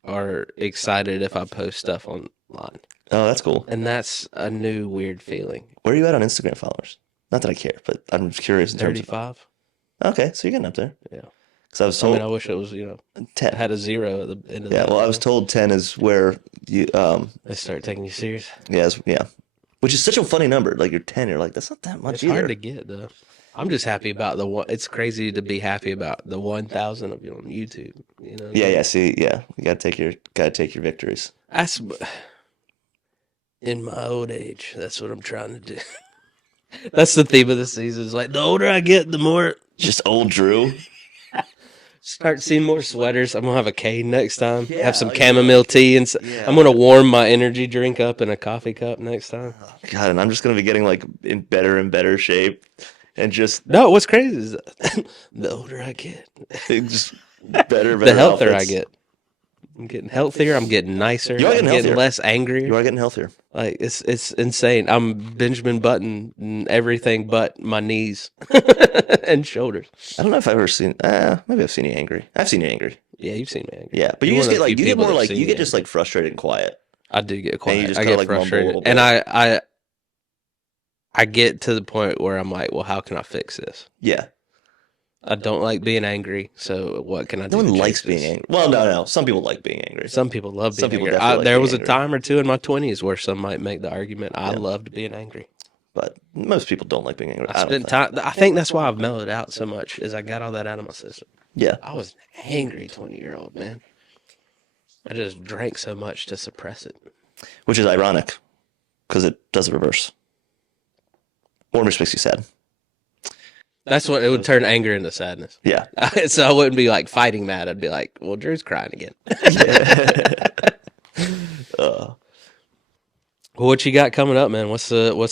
are excited if I post stuff online, oh, that's cool. and that's a new weird feeling. Where are you at on Instagram followers? Not that I care, but I'm curious in terms of. 35. Okay, so you're getting up there. Yeah. Because I was I mean, told I wish it was I 10. had a zero at the end of Yeah, that. well, I was told 10 is where you They start taking you serious. yeah, which is such a funny number. Like you're 10, you're like that's not that much It's either. hard to get though. I'm just happy about the one. It's crazy to be happy about the 1,000 of you on YouTube. You know. Yeah. See, yeah, you gotta take your victories. That's in my old age. That's what I'm trying to do. That's the theme of the season. Is like the older I get, the more Just old Drew. start seeing more sweaters. I'm gonna have a cane next time. Yeah, have some like- chamomile tea, and Yeah. I'm gonna warm my energy drink up in a coffee cup next time. God, and I'm just gonna be getting like in better and better shape, and just No, what's crazy is the older I get, just better, the healthier I outfits. get. I'm getting healthier. I'm getting nicer. You are getting I'm getting healthier. less angry. You are getting healthier. Like it's insane. I'm Benjamin Button and everything but my knees and shoulders. I don't know if I've ever seen. Maybe I've seen you angry. I've seen you angry. Yeah, you've seen me angry. Yeah, but you You're just one of get the like few you get people more that like see you me get just angry. like frustrated and quiet. I do get you quiet. just I kinda, get like, mumble a frustrated, little and bit. I get to the point where I'm like, well, how can I fix this? Yeah, I don't like being angry, so what can I do? no one to likes change being this? angry. Well, no. Some people like being angry. Some people love being Some people angry. definitely like There being was a angry. time or two in my 20s where some might make the argument I Yeah. loved being angry. But most people don't like being angry. I I don't spent think. time. I think that's why I've mellowed out so much. Is I got all that out of my system. Yeah, I was an angry 20-year-old man. I just drank so much to suppress it. which is ironic because it does the reverse. Or just makes you sad. That's what it would turn anger into sadness. Yeah. So I wouldn't be like fighting mad. I'd be like, well, Drew's crying again. Uh, What you got coming up, man? What's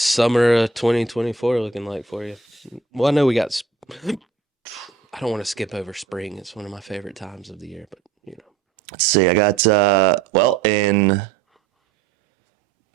summer of 2024 looking like for you? Well, I know we got. I don't want to skip over spring. It's one of my favorite times of the year, but you know. let's see. I got in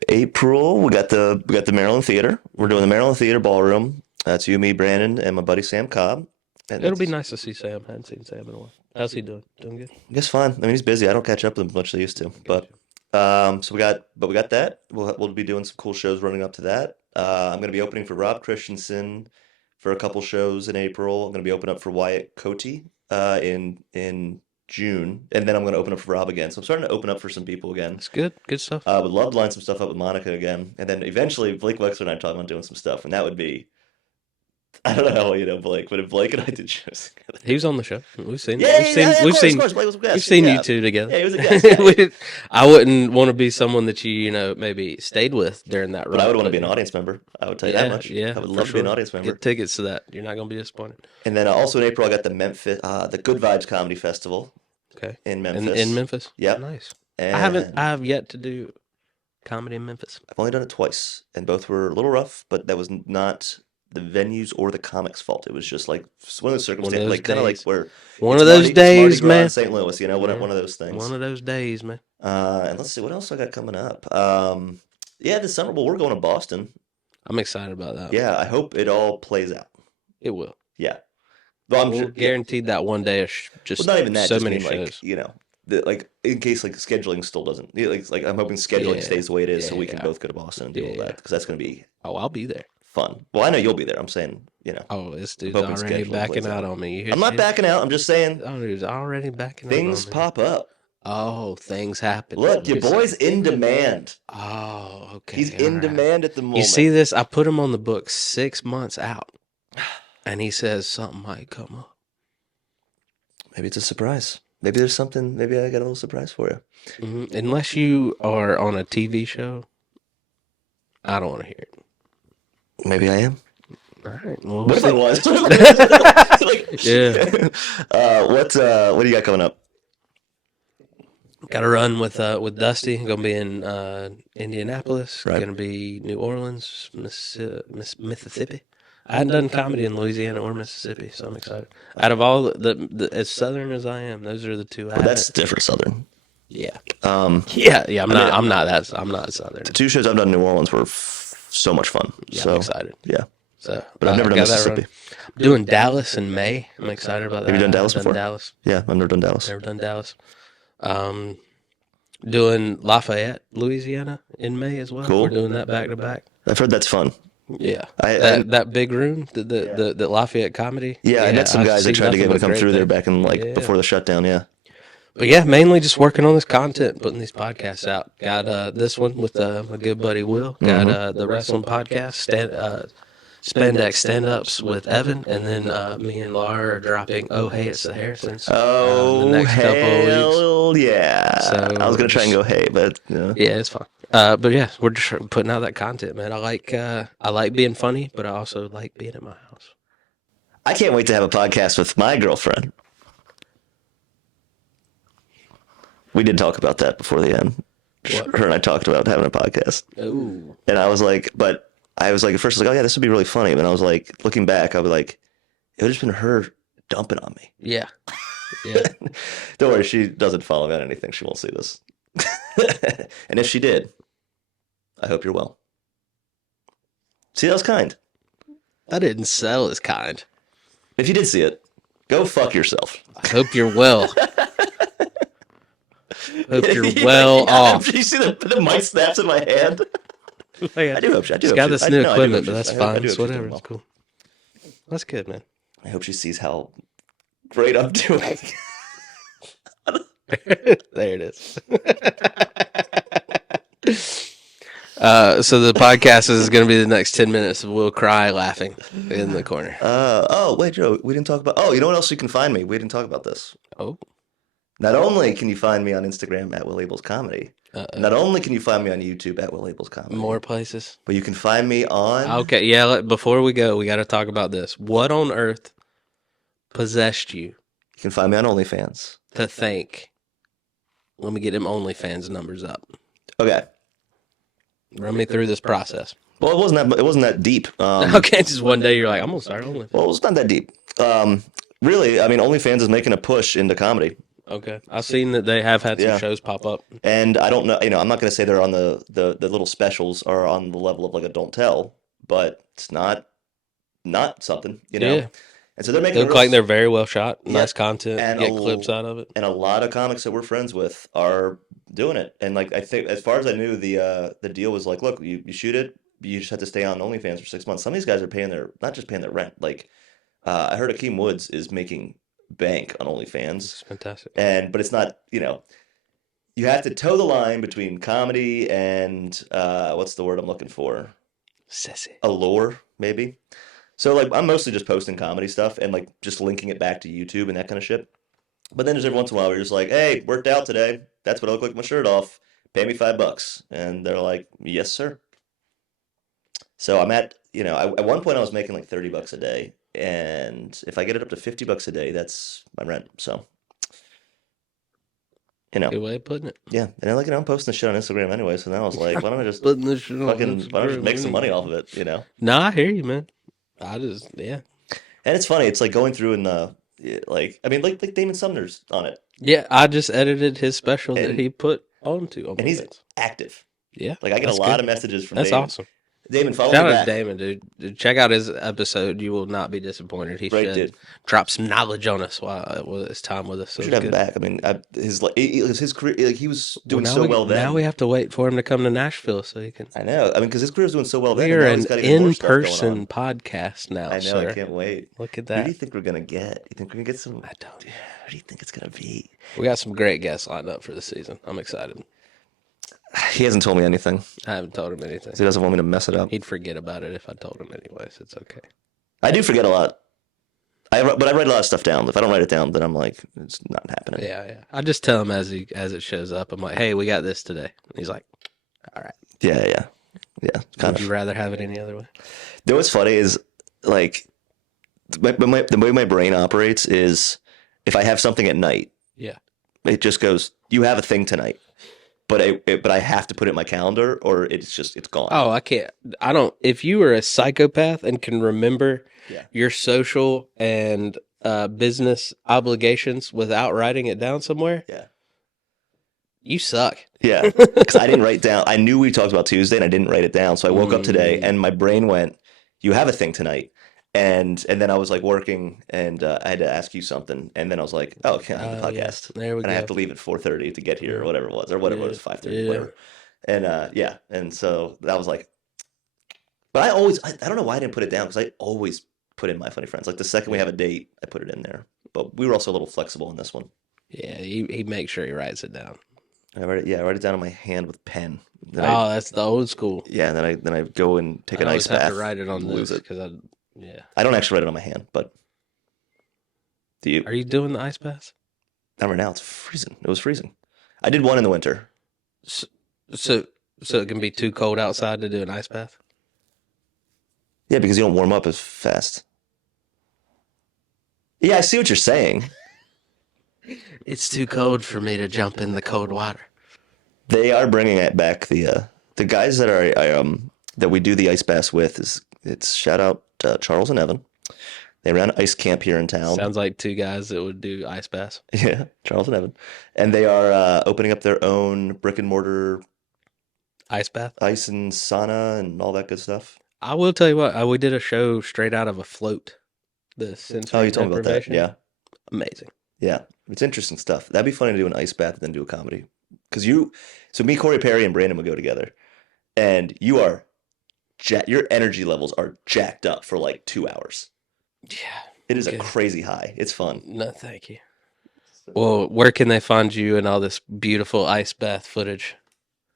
April we got the Maryland Theater. We're doing the Maryland Theater Ballroom. That's you, me, Brandon, and my buddy Sam Cobb. And It'll be that's- nice to see Sam. Hadn't seen Sam in a while. How's he doing? Doing good? I guess fine. I mean, he's busy. I don't catch up with him as much as I used to. But so we got that. We'll be doing some cool shows running up to that. I'm gonna be opening for Rob Christensen for a couple shows in April. I'm gonna be opening up for Wyatt Coty in June, and then I'm gonna open up for Rob again. So I'm starting to open up for some people again. It's good. Good stuff. Would love to line some stuff up with Monica again, and then eventually Blake Wexler and I are talking about doing some stuff, and that would be. I don't know how you know Blake, but if Blake and I did shows together. He was on the show. We've seen. Yeah, we've seen. of We've course, seen. of course, Blake was a guest. We've seen Yeah. you two together. Yeah, he was a guest. Yeah. I wouldn't want to be someone that you know maybe stayed with during that run. But I would want to be an audience member. I would tell you that much. Yeah, I would for love to be an sure. audience member. Get tickets to that. You're not going to be disappointed. And then also in April, I got the Good Vibes Comedy Festival Okay. in Memphis. In Memphis. Yep. Nice. And I have yet to do comedy in Memphis. I've only done it twice, and both were a little rough, but that was not the venues or the comics' fault. It was just like one of those circumstances, those like kind of like days. where One it's of those Mardi days, Gras in man. St. Louis, you know, Yeah. one of those things. One of those days, man. And let's see what else I got coming up. Yeah, this summer, well, we're going to Boston. I'm excited about that. Yeah, I hope it all plays out. It will. Yeah, well, I'm We're sure, guaranteed that one day. Just well, not even that. So just many mean, shows. like you know, like in case like scheduling still doesn't. Yeah, like I'm hoping scheduling Yeah. stays the way it is, so we can Yeah. both go to Boston and do all Yeah. that because that's going to be Oh, I'll be there. fun. Well, I know you'll be there. I'm saying, you know, Oh, this dude's hoping already scheduling backing plays out out. on me. I'm not backing out. I'm just saying Oh, dude's already backing things out on me. pop up. Oh, things happen. Look, your boy's in demand. Oh, okay. He's in demand at the moment. You see this? I put him on the book 6 months out, and he says something might come up. Maybe it's a surprise. Maybe there's something. Maybe I got a little surprise for you. Unless you are on a TV show, I don't want to hear it. Maybe I am. All right. Well, What if I was? Yeah. What do you got coming up? Got to run with Dusty. Going to be in Indianapolis. Right. Going to be New Orleans, Mississippi. I hadn't done comedy in Louisiana or Mississippi, so I'm excited. Out of all the as southern as I am, those are the two. Well, that's different Southern. Yeah. Um, Yeah. I'm not southern. the 2 shows I've done in New Orleans were so much fun. Yeah, so I'm excited. yeah, So, but I've never done got that Mississippi. run. I'm doing Dallas in May. I'm excited about that. Have you done Dallas I've before? Dallas. Yeah, I've never done Dallas. Never done Dallas. Doing Lafayette, Louisiana in May as well. Cool. We're doing that back to back. I've heard that's fun. Yeah. I That big room, the Lafayette comedy. Yeah, I met some guys that tried to get me to come through there back. back in before the shutdown. Yeah. But yeah, mainly just working on this content, putting these podcasts out. Got this one with my good buddy Will. Got the wrestling podcast, Spandex stand-ups with Evan, and then me and Laura are dropping Oh Hey It's the Harrisons the next couple of weeks. Yeah. So I was gonna try and go hey, but Yeah, it's fun. But yeah, we're just putting out that content, man. I like being funny, but I also like being at my house. I can't wait to have a podcast with my girlfriend. We did talk about that before the end. What? Her and I talked about having a podcast. Ooh. And I was like, at first, oh, yeah, this would be really funny. But I was like, looking back, I was like, it would have just been her dumping on me. Yeah. Yeah. Don't worry, she doesn't follow me on anything. She won't see this. And if she did, I hope you're well. See, that was kind. I didn't sell as kind. If you did see it, go fuck yourself. I hope you're well. Hope you're well off. You see the mic snaps in my hand? I do hope she. It's got this new equipment, but that's fine. It's It's whatever. It's cool. That's good, man. I hope she sees how great I'm doing. There it is. So the podcast is going to be the next 10 minutes of Will cry laughing in the corner. Oh, wait, Joe. We didn't talk about... Oh, you know what else you can find me? We didn't talk about this. Oh. Not only can you find me on Instagram at Will Abel's Comedy, not only can you find me on YouTube at Will Abel's Comedy, More places. but you can find me on... Okay, yeah, before we go, we got to talk about this. What on earth possessed you You can find me on OnlyFans. to think, let me get them OnlyFans numbers up? Okay. Run me through this process. Well, it wasn't that deep. Okay, just one day you're like, I'm going to start OnlyFans. Well, it's not that deep. Really, I mean, OnlyFans is making a push into comedy. Okay. I've seen that they have had some shows pop up. And I don't know, I'm not going to say they're on the little specials are on the level of like a Don't Tell, but it's not something, Yeah. And so they're making They look like they're very well shot. Nice content. And get clips out of it. And a lot of comics that we're friends with are doing it. And like I think, as far as I knew, the deal was like, look, you shoot it, you just have to stay on OnlyFans for 6 months. Some of these guys are not just paying their rent. Like I heard Akeem Woods is making bank on OnlyFans. It's fantastic. But it's not, you have to toe the line between comedy and what's the word I'm looking for? Sissy. Allure, maybe. So like I'm mostly just posting comedy stuff and like just linking it back to YouTube and that kind of shit. But then there's every once in a while where you're just like, hey, worked out today. That's what I look like with my shirt off. Pay me $5. And they're like, yes, sir. So I'm at, at one point I was making like $30 a day. And if I get it up to $50 a day, that's my rent. So, Good way of putting it. Yeah. And I'm posting this shit on Instagram anyway. So now I was like, why don't I just Putting this shit on why don't I just make some Instagram. money off of it, No, I hear you, man. Yeah. And it's funny. It's like going through and like Damon Sumner's on it. Yeah, I just edited his special that And- he put onto. And he's active. Yeah. Like I get that's a lot good. of messages from That's Damon. awesome. Damon, follow Shout me out to back. Damon, dude. Check out his episode. You will not be disappointed. He Right, should dude. drop some knowledge on us while his time with us. So We should it's have him good. back. I mean, his career, like he was Well, doing so well now then. we have to wait for him to come to Nashville so he can. I know. I mean, because his career was doing so well then, We and are now he's an got even more stuff going in-person on. podcast now, I know. sir. I can't wait. Look at Who do you that. think we're gonna get? You think we're gonna get some? I don't. Who do you think it's gonna be? We got some great guests lined up for the season. I'm excited. He hasn't told me anything. I haven't told him anything. He doesn't want me to mess it up. He'd forget about it if I told him anyways. It's okay. I do forget a lot. But I write a lot of stuff down. If I don't write it down, then I'm like, it's not happening. Yeah. I just tell him as it shows up. I'm like, hey, we got this today. And he's like, all right. Yeah. Would you rather have it any other way? You know what's funny is like the way my brain operates is if I have something at night, Yeah. it just goes, you have a thing tonight. But I have to put it in my calendar or it's gone. Oh, I can't. I don't. If you are a psychopath and can remember Yeah. your social and business obligations without writing it down somewhere, Yeah. you suck. Yeah. Because I didn't write down. I knew we talked about Tuesday and I didn't write it down. So I woke up today and my brain went, you have a thing tonight. And then I was like working and I had to ask you something. And then I was like, oh, okay, I have the Yeah. podcast. There we and go. I have to leave at 4:30 to get here or whatever it was. Or whatever it was, 5:30, Yeah. whatever. And yeah. And so that was like, but I don't know why I didn't put it down because I always put in my funny friends. Like the second we have a date, I put it in there. But we were also a little flexible in this one. Yeah, he makes sure he writes it down. I write it down on my hand with pen. Then That's the old school. yeah, and then I go and take an I ice always have bath. to write it on and lose this it. because yeah. I don't actually write it on my hand, but do you? Are you doing the ice baths? Not right now. It's freezing. It was freezing. I did one in the winter. So it can be too cold outside to do an ice bath? Yeah, because you don't warm up as fast. Yeah, I see what you're saying. It's too cold for me to jump in the cold water. They are bringing it back. The guys that we do the ice baths with it's shout out Charles and Evan. They ran an ice camp here in town. Sounds like two guys that would do ice baths. Yeah, Charles and Evan, and they are opening up their own brick and mortar Ice bath? ice and sauna and all that good stuff. I will tell you what, we did a show straight out of a float. The sensory Oh, you told me about that. deprivation. Yeah. Amazing. Yeah, it's interesting stuff. That'd be funny to do an ice bath and then do a comedy. Because so me, Corey Perry, and Brandon would go together, and your energy levels are jacked up for like 2 hours. Yeah. It is Okay. a crazy high. It's fun. No, thank you. Well, where can they find you and all this beautiful ice bath footage?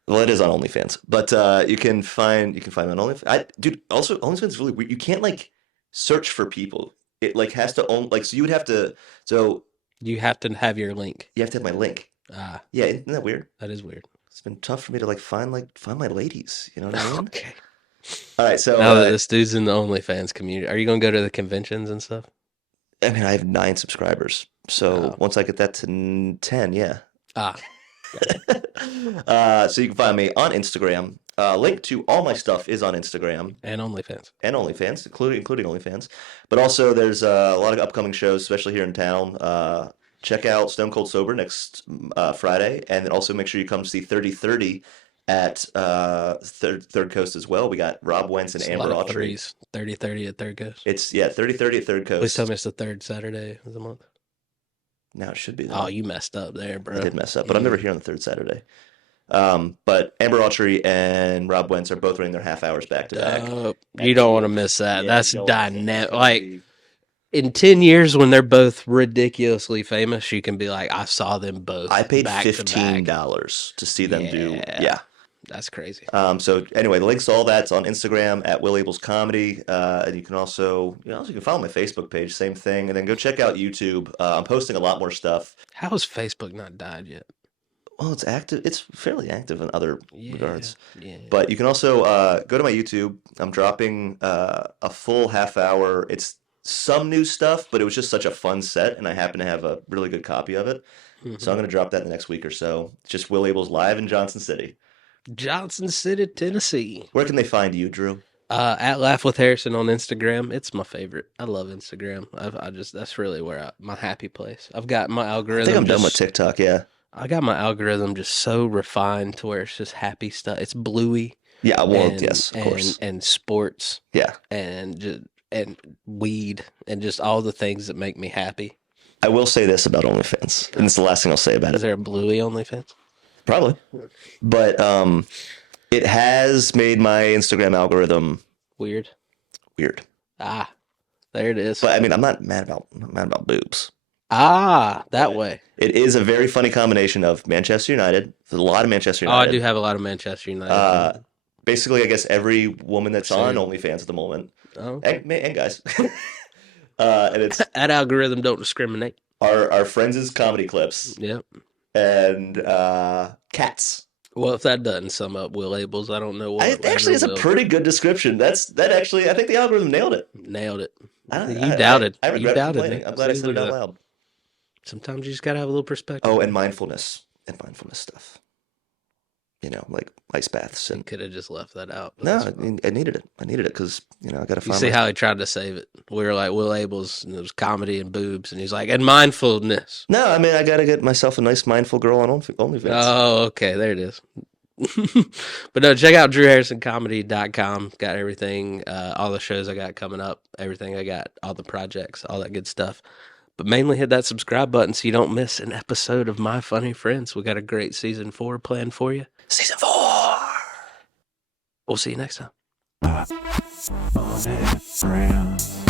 Well, it is on OnlyFans, but you can find me on OnlyFans. Dude, also OnlyFans is really weird. You can't like search for people. It like has to own like so you would have to You have to have your link. you have to have my link. Ah, Yeah, isn't that weird? that is weird. It's been tough for me to like find my ladies. You know what I mean? Okay. All right, so Now that this dude's in the OnlyFans community, are you going to go to the conventions and stuff? I mean, I have 9 subscribers. So Wow. once I get that to 10, yeah. Ah, So you can find me on Instagram. Link to all my stuff is on Instagram and OnlyFans. and OnlyFans, including OnlyFans. But also there's a lot of upcoming shows, especially here in town. Check out Stone Cold Sober next Friday, and then also make sure you come see 3030 at Third Coast as well. We got Rob Wentz and It's a Amber lot of Autry. threes. 30-30 at Third Coast. It's 3030 at Third Please Coast. tell me it's the third Saturday of the month. Now it should be. Oh, you messed up there, bro. I did mess up, but I'm never here on the third Saturday. But Amber Autry and Rob Wentz are both running their half hours back to back. You don't want to miss that. Yeah, That's you don't- dynamic. Like, in 10 years, when they're both ridiculously famous, you can be like, I saw them both. I paid back to $15 to see them do. Yeah. Yeah. That's crazy. So anyway, the links to all that's on Instagram at Will Abel's Comedy, and you can also you can follow my Facebook page, same thing, and then go check out YouTube. I'm posting a lot more stuff. How has Facebook not died yet? Well, it's active. It's fairly active in other Yeah. regards. Yeah. But you can also go to my YouTube. I'm dropping a full half hour. It's some new stuff, but it was just such a fun set, and I happen to have a really good copy of it. So I'm going to drop that in the next week or so. It's just Will Abel's live in Johnson City. Johnson City, Tennessee. Where can they find you, Drew? At Laugh with Harrison on Instagram. It's my favorite. I love Instagram. That's really where my happy place. I've got my I algorithm. think I'm done with just- TikTok, yeah. I got my algorithm just so refined to where it's just happy stuff. It's bluey. Yeah, well, and yes, of course. and sports Yeah. and weed and just all the things that make me happy. I will say this about OnlyFans, and it's the last thing I'll say about Is it. there a Bluey OnlyFans? Probably. But it has made my Instagram algorithm Weird. weird. Ah, there it is. But I mean, I'm not mad about boobs. That way. It is a very funny combination of Manchester United. There's a lot of Manchester Oh, I United. do have a lot of Manchester United. Basically, I guess every woman that's on Sure. OnlyFans at the moment, Oh. and guys, and it's That algorithm don't discriminate. our friends' comedy clips Yep. and cats. Well, if that doesn't sum up Will Abels, I don't know what. It actually is a pretty good description. That actually, I think the algorithm nailed it. Nailed it. I doubted. I You regret doubted complaining. me. I'm glad I See, said it look out at that. loud. Sometimes you just gotta have a little perspective. Oh, and mindfulness stuff. You know, like ice baths You and. could have just left that out. but No, that's fine. I needed it. I needed it because I got to You find. see how he tried to save it. We were like Will Abels, and it was comedy and boobs, and he's like, and mindfulness. No, I mean I got to get myself a nice mindful girl on OnlyFans. Oh, okay, there it is. But no, check out drewharrisoncomedy.com. Got everything, all the shows I got coming up, everything I got, all the projects, all that good stuff. But mainly hit that subscribe button so you don't miss an episode of My Funny Friends. We got a great season 4 planned for you. Season 4. We'll see you next time. Funny friends.